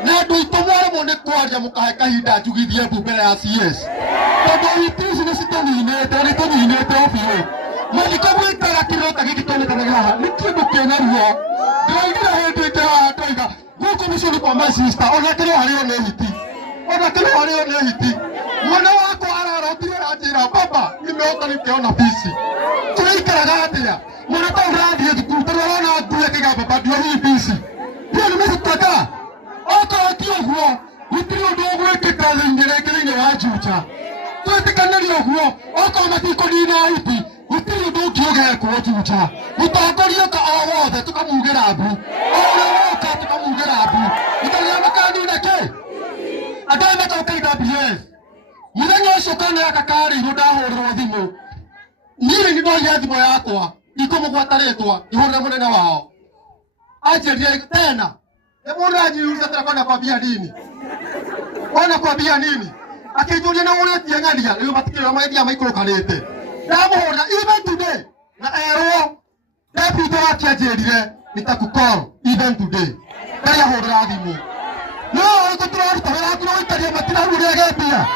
na andu itu mwaremwo ni kwaria mukahe kahinda njugithie mbu mbere ya CS tondu itisi ni cituninite biu mathiko gwikara kirota giki tonekanaga haha ni kindu kina ruo ndiraigire hindi ite haha ndoiga guku mucuri kwa my sister onake no hario ni hiti mwana wakwa ararotire ranjira baba nimeoka nikiona bisi turaikaraga atia mwana ta urathie thukuru turona ngure kiga baba ndio hii bisi ndio nimesitaka oko atioguo gutiri undu ugwikika thĩinĩ wa Juja twĩtĩkanĩrie ũguo oko matikonina hiti gutiri undu ũngĩũgekwo Juja mũtongoria ũka o wothe tũkamugĩra mbu ũrĩa woka tũkamugĩra mbu itarĩa makanina kĩ andũ aya matokaga BS mũthenya ũcio kana gaka karĩirwo ndahũrĩrwo thimũ niĩ nĩndoiya thimũ yakwa ikũmũgwata rĩtwa ihũrĩre mũnene wao anjĩrire tena Mbona jiuliza tena kwambia nini? Akijulia na uletia ngania leo matikio maidi maikoro kanete. Ndamuhora even today na ero deputy wake ajerire nitakukoro even today. Kaya hora thimu. No ukotura tabara kuna italia matira huria gapia.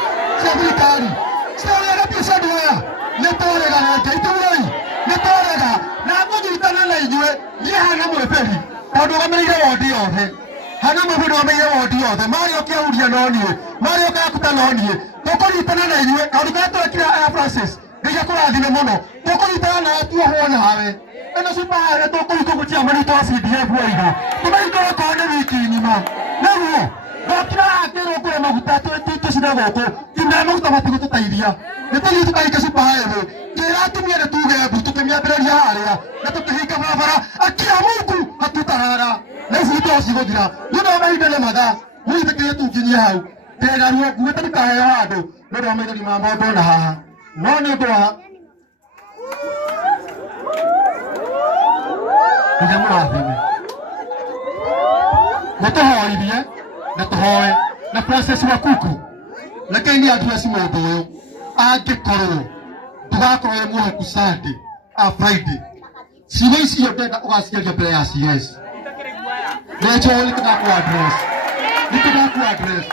Serikali. Sasa pia sadwa. Netorega na itoi. Netorega na ngojitana na ijue ni hana mweperi. Tondu gameire wodi yothe. Hana mabudo ameire wodi yothe. Mari okiauria no nie. Mari okakuta no nie. Tukuritana na ijue. Tondu gatwekira Air Francis. Ndiga kurathime muno. Tukuritana na tuo hona hawe. Eno supahare tukuriko gutia marito CDF waiga. Tumaito kone wiki nyuma. Naguo. Bakira akero kure maguta twetite cira goko. Kimya maguta matigututeithia. Nitũthiĩ tũkahinge supahare. Njĩra atumia nĩtuge mbu tũkĩmĩambĩrĩria harĩa na tũkĩhinga barabara akia Mungu hatutarara na ici itocigũthira nĩũndũ wa mahinda nĩ mathaa mwĩtĩkĩrie tũkinyie hau ndĩna ruo nguĩte ndikaheo handũ nĩũndũ wa maithori ma mũndũ na haha no nĩ ũndũ wa Ngai mũrathime mũtũhoithie na tũhoe na Francis Wakuku reke nĩ address mũndũ ũyũ angĩkorwo tugakorwo muheku Sunday a Friday ciugo icio ndenda ũgaciaria mbere ya CS nĩnjũĩ nĩkĩndakũ address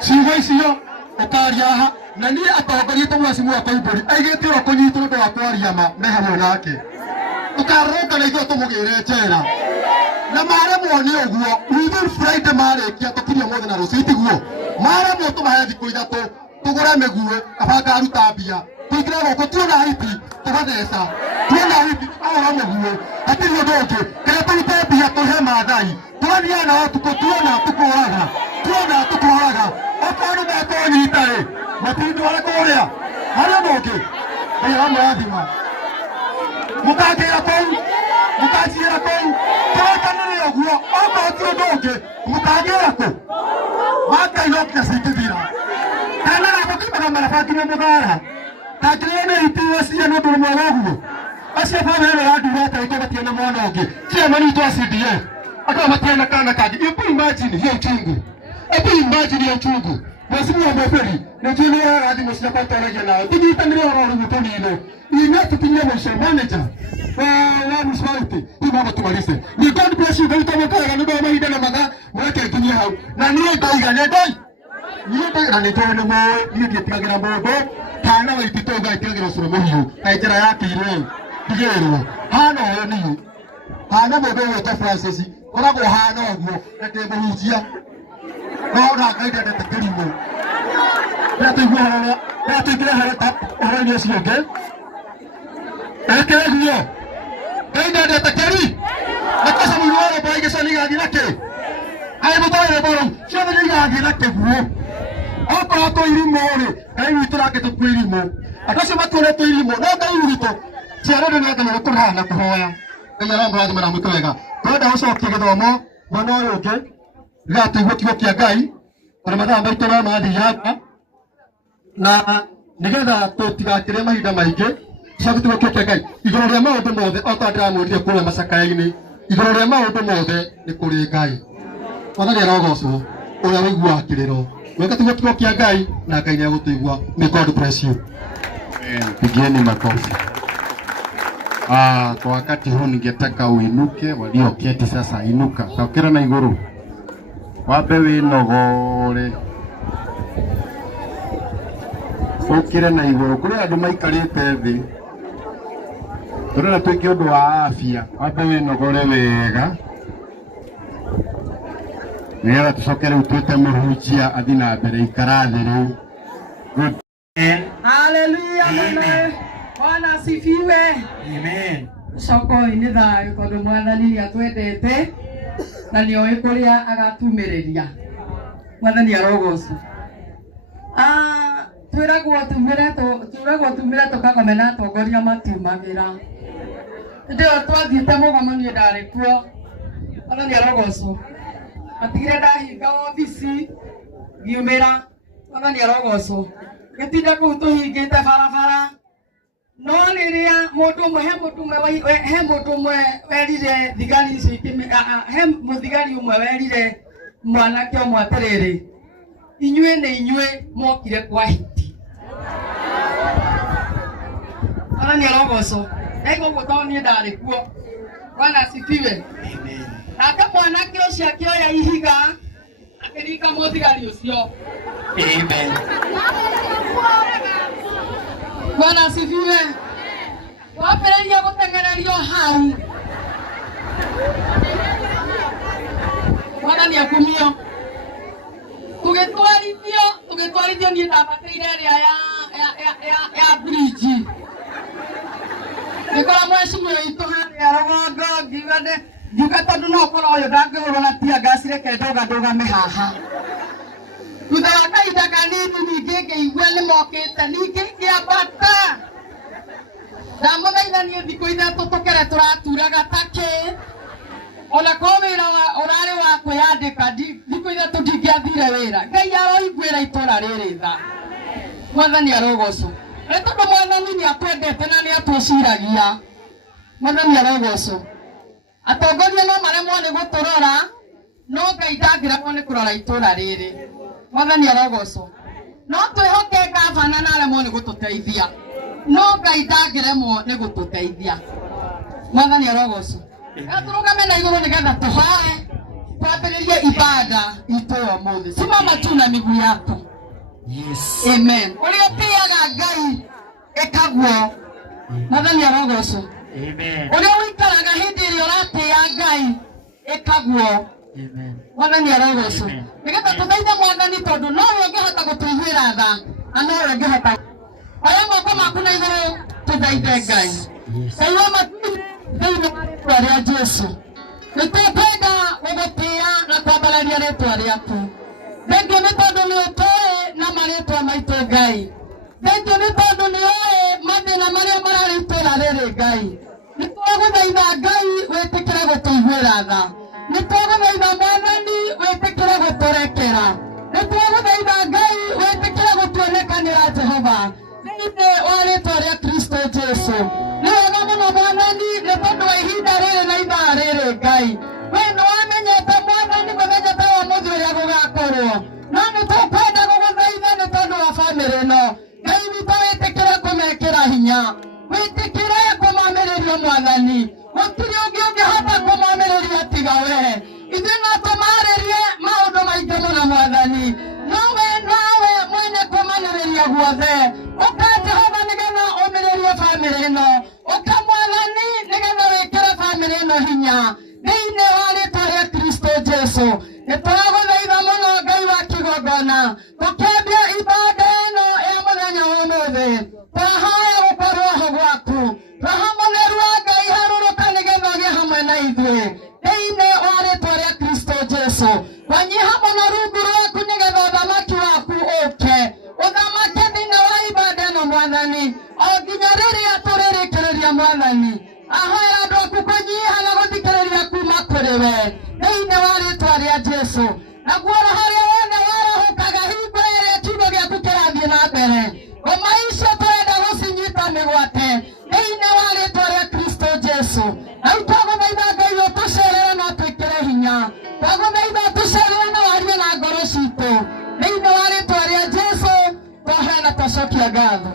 ciugo icio ũkaria haha na niĩ atongoria ta Mheshimiwa Koimbũri aigĩte oro kũnyitwo nĩũndũ wa kwaria ma me hamwe nake tũkarũrũngana ithuĩ tũmũgĩre njera na maremwo nĩ ũguo within Friday marĩkia tũkirie mũthĩ na rũciũ itiguo maremwo tũmahe thikũ ithatũ tũgũre mĩguĩ abanga aruta mbia tuikira goko tuona hiti tugatheca tuona hiti ahora mũguĩ hatirĩ ũndũ ũngĩ kĩrĩa tũrute mbia tũhe Maathai tũgathiaga nao tuona tũkũraga okorwo nĩmekũnyita-rĩ matindware kũrĩa harĩ ũndũ ũngĩ Ngai amũrathima mũkangĩra kũu mũkanjigĩra kũu tũrekanĩre ũguo okorwo ti ũndũ ũngĩ mũkangĩra kũ Ngai no nginya cingĩthira kana gako kimaga marabangire mũthara takirene itiwe cia no nduru mwaguo acia family randu rata ikobatia na mwana ungi cia mani to CDF akabatia na kana kadi imagine hiyo chungu Mheshimiwa Mweferi nijini ya hadi msija kwa toraja na tujitanire oro rutonino ina tutinye mwisho manager wa municipality imama tumalise ni God bless you gaita mukaya ni baba ida na maga mwake kinyi hau na niye ndaiga ne ndai niye ndaiga ne tone mo niye tiagira mbogo kana wa ititoga itiagira sura muhiu kaijira yake ile tigero hana yo ni hana mo be to Francis ora go hana ogwo na te muhujia no na kaida te kirimo na te gwa na te kira hara tap ora ni sio ke ekere gwo kaida te kiri akasa mu wala ba ke sali ga dinake ai mo tare boro shaba ni ga dinake gwo oko to irimo re ai witira ke to irimo akasa matore to irimo no ga irito ciara na kana ko hana ko hoya kaya ro ngwa mara muto wega twenda ucokie githomo mwana uyu ungi gatuigwo kiugo kia Ngai ona mathaa maitũ no mathiaga na nigetha tutigakĩre mahinda maingĩ coke kiugo kia Ngai igũrũ rĩa maũndũ mothe o ta ndĩramwĩrire kũrĩa macakaĩ-inĩ igũrũ rĩa maũndũ mothe nĩ kũrĩ Ngai Mwathani arogocwo ũrĩa ũiguaga kĩrĩro weka tuge kiugo kia Ngai na Ngai nĩegũtũigua. May God bless you. Pigieni makofi. Kwa wakati huu ningetaka uinuke, walioketi sasa inuka. Tokera na iguru. Wape winogore. Ukire na iguru. Kuri andu maikarite thi. Turera twike undu wa afya. Wape winogore wega. Nigetha tucokere utwite muhunjia athi na mbere ikara thi riu. Good. Hallelujah. Amen. Bwana asifiwe. Amen. Coko-inĩ thayũ tondũ Mwathani nĩ atwendete na nĩ oĩ kũrĩa agatumĩrĩria. Mwathani arogocwo. Twĩragwo tumĩre tũkagome na atongoria matiumagĩra. Hĩndĩ ĩyo twathiĩte mũgomo niĩ ndarĩ kuo. Mwathani arogocwo. Atigire ndahinga obici ngiumĩra. Mwathani arogocwo. Gĩtinda kũu tũhingĩte barabara. No rĩrĩa mũndũ ũmwe he mũndũ ũmwe werire thigari icio he mũthigari ũmwe werire mwanake ũmwe atĩrĩrĩ, inyuĩ nĩ inyuĩ mokire kwa hiti. Ona nĩ arogocwo. Ego ũguo tondũ niĩ ndarĩ kuo. Bwana asifiwe. Nake mwanake ũcio akĩoya ihiga akĩringa mũthigari ũcio. Amen. Bwana asifiwe. Wapelelea kutengenerio hau. Bwana ni akumio. Tugetwarithio ni ndabateire ria ya bridge. Nikora mheshimiwa itu hali ya rogo gigade juga tondu no koro yo ndangihurwo na tia gas reke ndoga mehaha. Thutha wa kahinda kanini ningĩ ngĩigua nĩ mokĩte ningĩ ngĩambata. Ndamũthaitha niĩ thikũ ithatũ tũkere tũraturaga takĩ. Ona ko wĩra ũrarĩ wa kwĩyandĩka thikũ ithatũ ndingĩathire wĩra. Ngai aroiguĩra itũũra rĩrĩ tha. Mwathani arogocwo. Nĩ tondũ Mwathani nĩ atwendete na nĩ atwĩciragia. Mwathani arogocwo. Atongoria no maremwo nĩ gũtũrora no Ngai ndangĩremwo nĩ kũrora itũũra rĩrĩ. Mwathani arogocwo. No twĩhoke gavana na aremwo nĩ gũtũteithia. No Ngai ndangĩremwo nĩ gũtũteithia. Mwathani arogocwo. Tũrũgame na igũrũ nĩgetha tũhoe twambĩrĩrie ibada itũ ũmũthĩ. Simama tu na miguu yako. Yes. Amen. Ũrĩa ũtĩaga Ngai ĩkaguo. Mwathani arogocwo. Amen. Ũrĩa ũikaraga hĩndĩ ĩrĩa ũratĩĩa Ngai ĩkaguo. Amen. Mwathani arogocwo. Nigetha tũthaithe Mwathani tondũ no we ũngĩhota gũtũiguĩra tha na no we ũngĩhota. Oya moko maku na igũrũ tũthaithe Ngai. Ngai wa matu thĩinĩ wa rĩĩtwa rĩa Jesũ. Nĩtũkwenda gũgũtĩĩa na kwambararia rĩĩtwa rĩaku. Thengio nĩ tondũ nĩ ũtũĩ na marĩĩtwa maitũ Ngai. Thengio nĩ tondũ nĩ ũĩ mathĩna marĩa mararĩ itũũra rĩrĩ Ngai. Nĩtwagũthaitha Ngai wĩtĩkĩre gũtũiguĩra tha. Nĩtwagũthaitha Mwathani wĩtĩkĩre gũtũrekera. Nĩtwagũthaitha Ngai wĩtĩkĩre gũtuonekanĩra Jehova thĩinĩ wa rĩĩtwa rĩa Kristo Jesũ. Nĩ wega mũno Mwathani nĩ tondũ wa ihinda rĩrĩ na ithaa rĩrĩ Ngai. We nĩwamenyete Mwathani mũthenya wa mũthĩ ũrĩa gũgakorwo. No nĩtũkwenda gũgũthaitha nĩ tondũ wa bamĩrĩ ĩno. Ngai witũ wĩtĩkĩre kũmekĩra hinya. Wĩtĩkĩre kũmamĩrĩria Mwathani. Gũtirĩ ũngĩ ũngĩhota kũmamĩrĩria tiga we. Ithuĩ no tũmarĩrie maũndũ maingĩ mũno Mwathani. Nawe mwene kũmanĩrĩria guothe. Ũka Jehova nĩgetha ũmĩrĩrie bamĩrĩ ĩno. Ũka Mwathani hinya thĩinĩ wa rĩĩtwa rĩa Kristo Jesu. Nĩtũragũthaitha mũno Ngai wa kĩgongona, tũkĩambia ibada ĩno ya mũthenya wa ũmũthĩ, twahoya gũkorwo ho gwaku. Roho Mũtheru wa Ngai harũrũka nĩgetha ũgĩe hamwe na ithuĩ thĩinĩ wa rĩĩtwa rĩa Kristo Jesu. Wanyiha mũno rungu rwaku nĩgetha ũthamaki waku ũke, ũthamake thĩinĩ wa ibada ĩno Mwathani, o nginya rĩrĩa tũrĩrĩkĩrĩria Mwathani. Ahoya andũ aku kũnyiha na gũthikĩrĩria kuma kũrĩ we thĩinĩ wa rĩĩtwa rĩa Jesu. Naguo harĩa wothe warahũkaga hingo ĩrĩa kiugo gĩaku kĩrathiĩ na mbere, ngoma icio tũrenda gũcinyita mĩgwate thĩinĩ wa rĩĩtwa rĩa Kristo Jesu. Rĩu twagũthaitha Ngai ũtũcerere na ũtwĩkĩre hinya, twagũthaitha ũtũcerere na warie na ngoro citũ thĩinĩ wa rĩĩtwa rĩa Jesu. Twahoya na twacokia ngatho.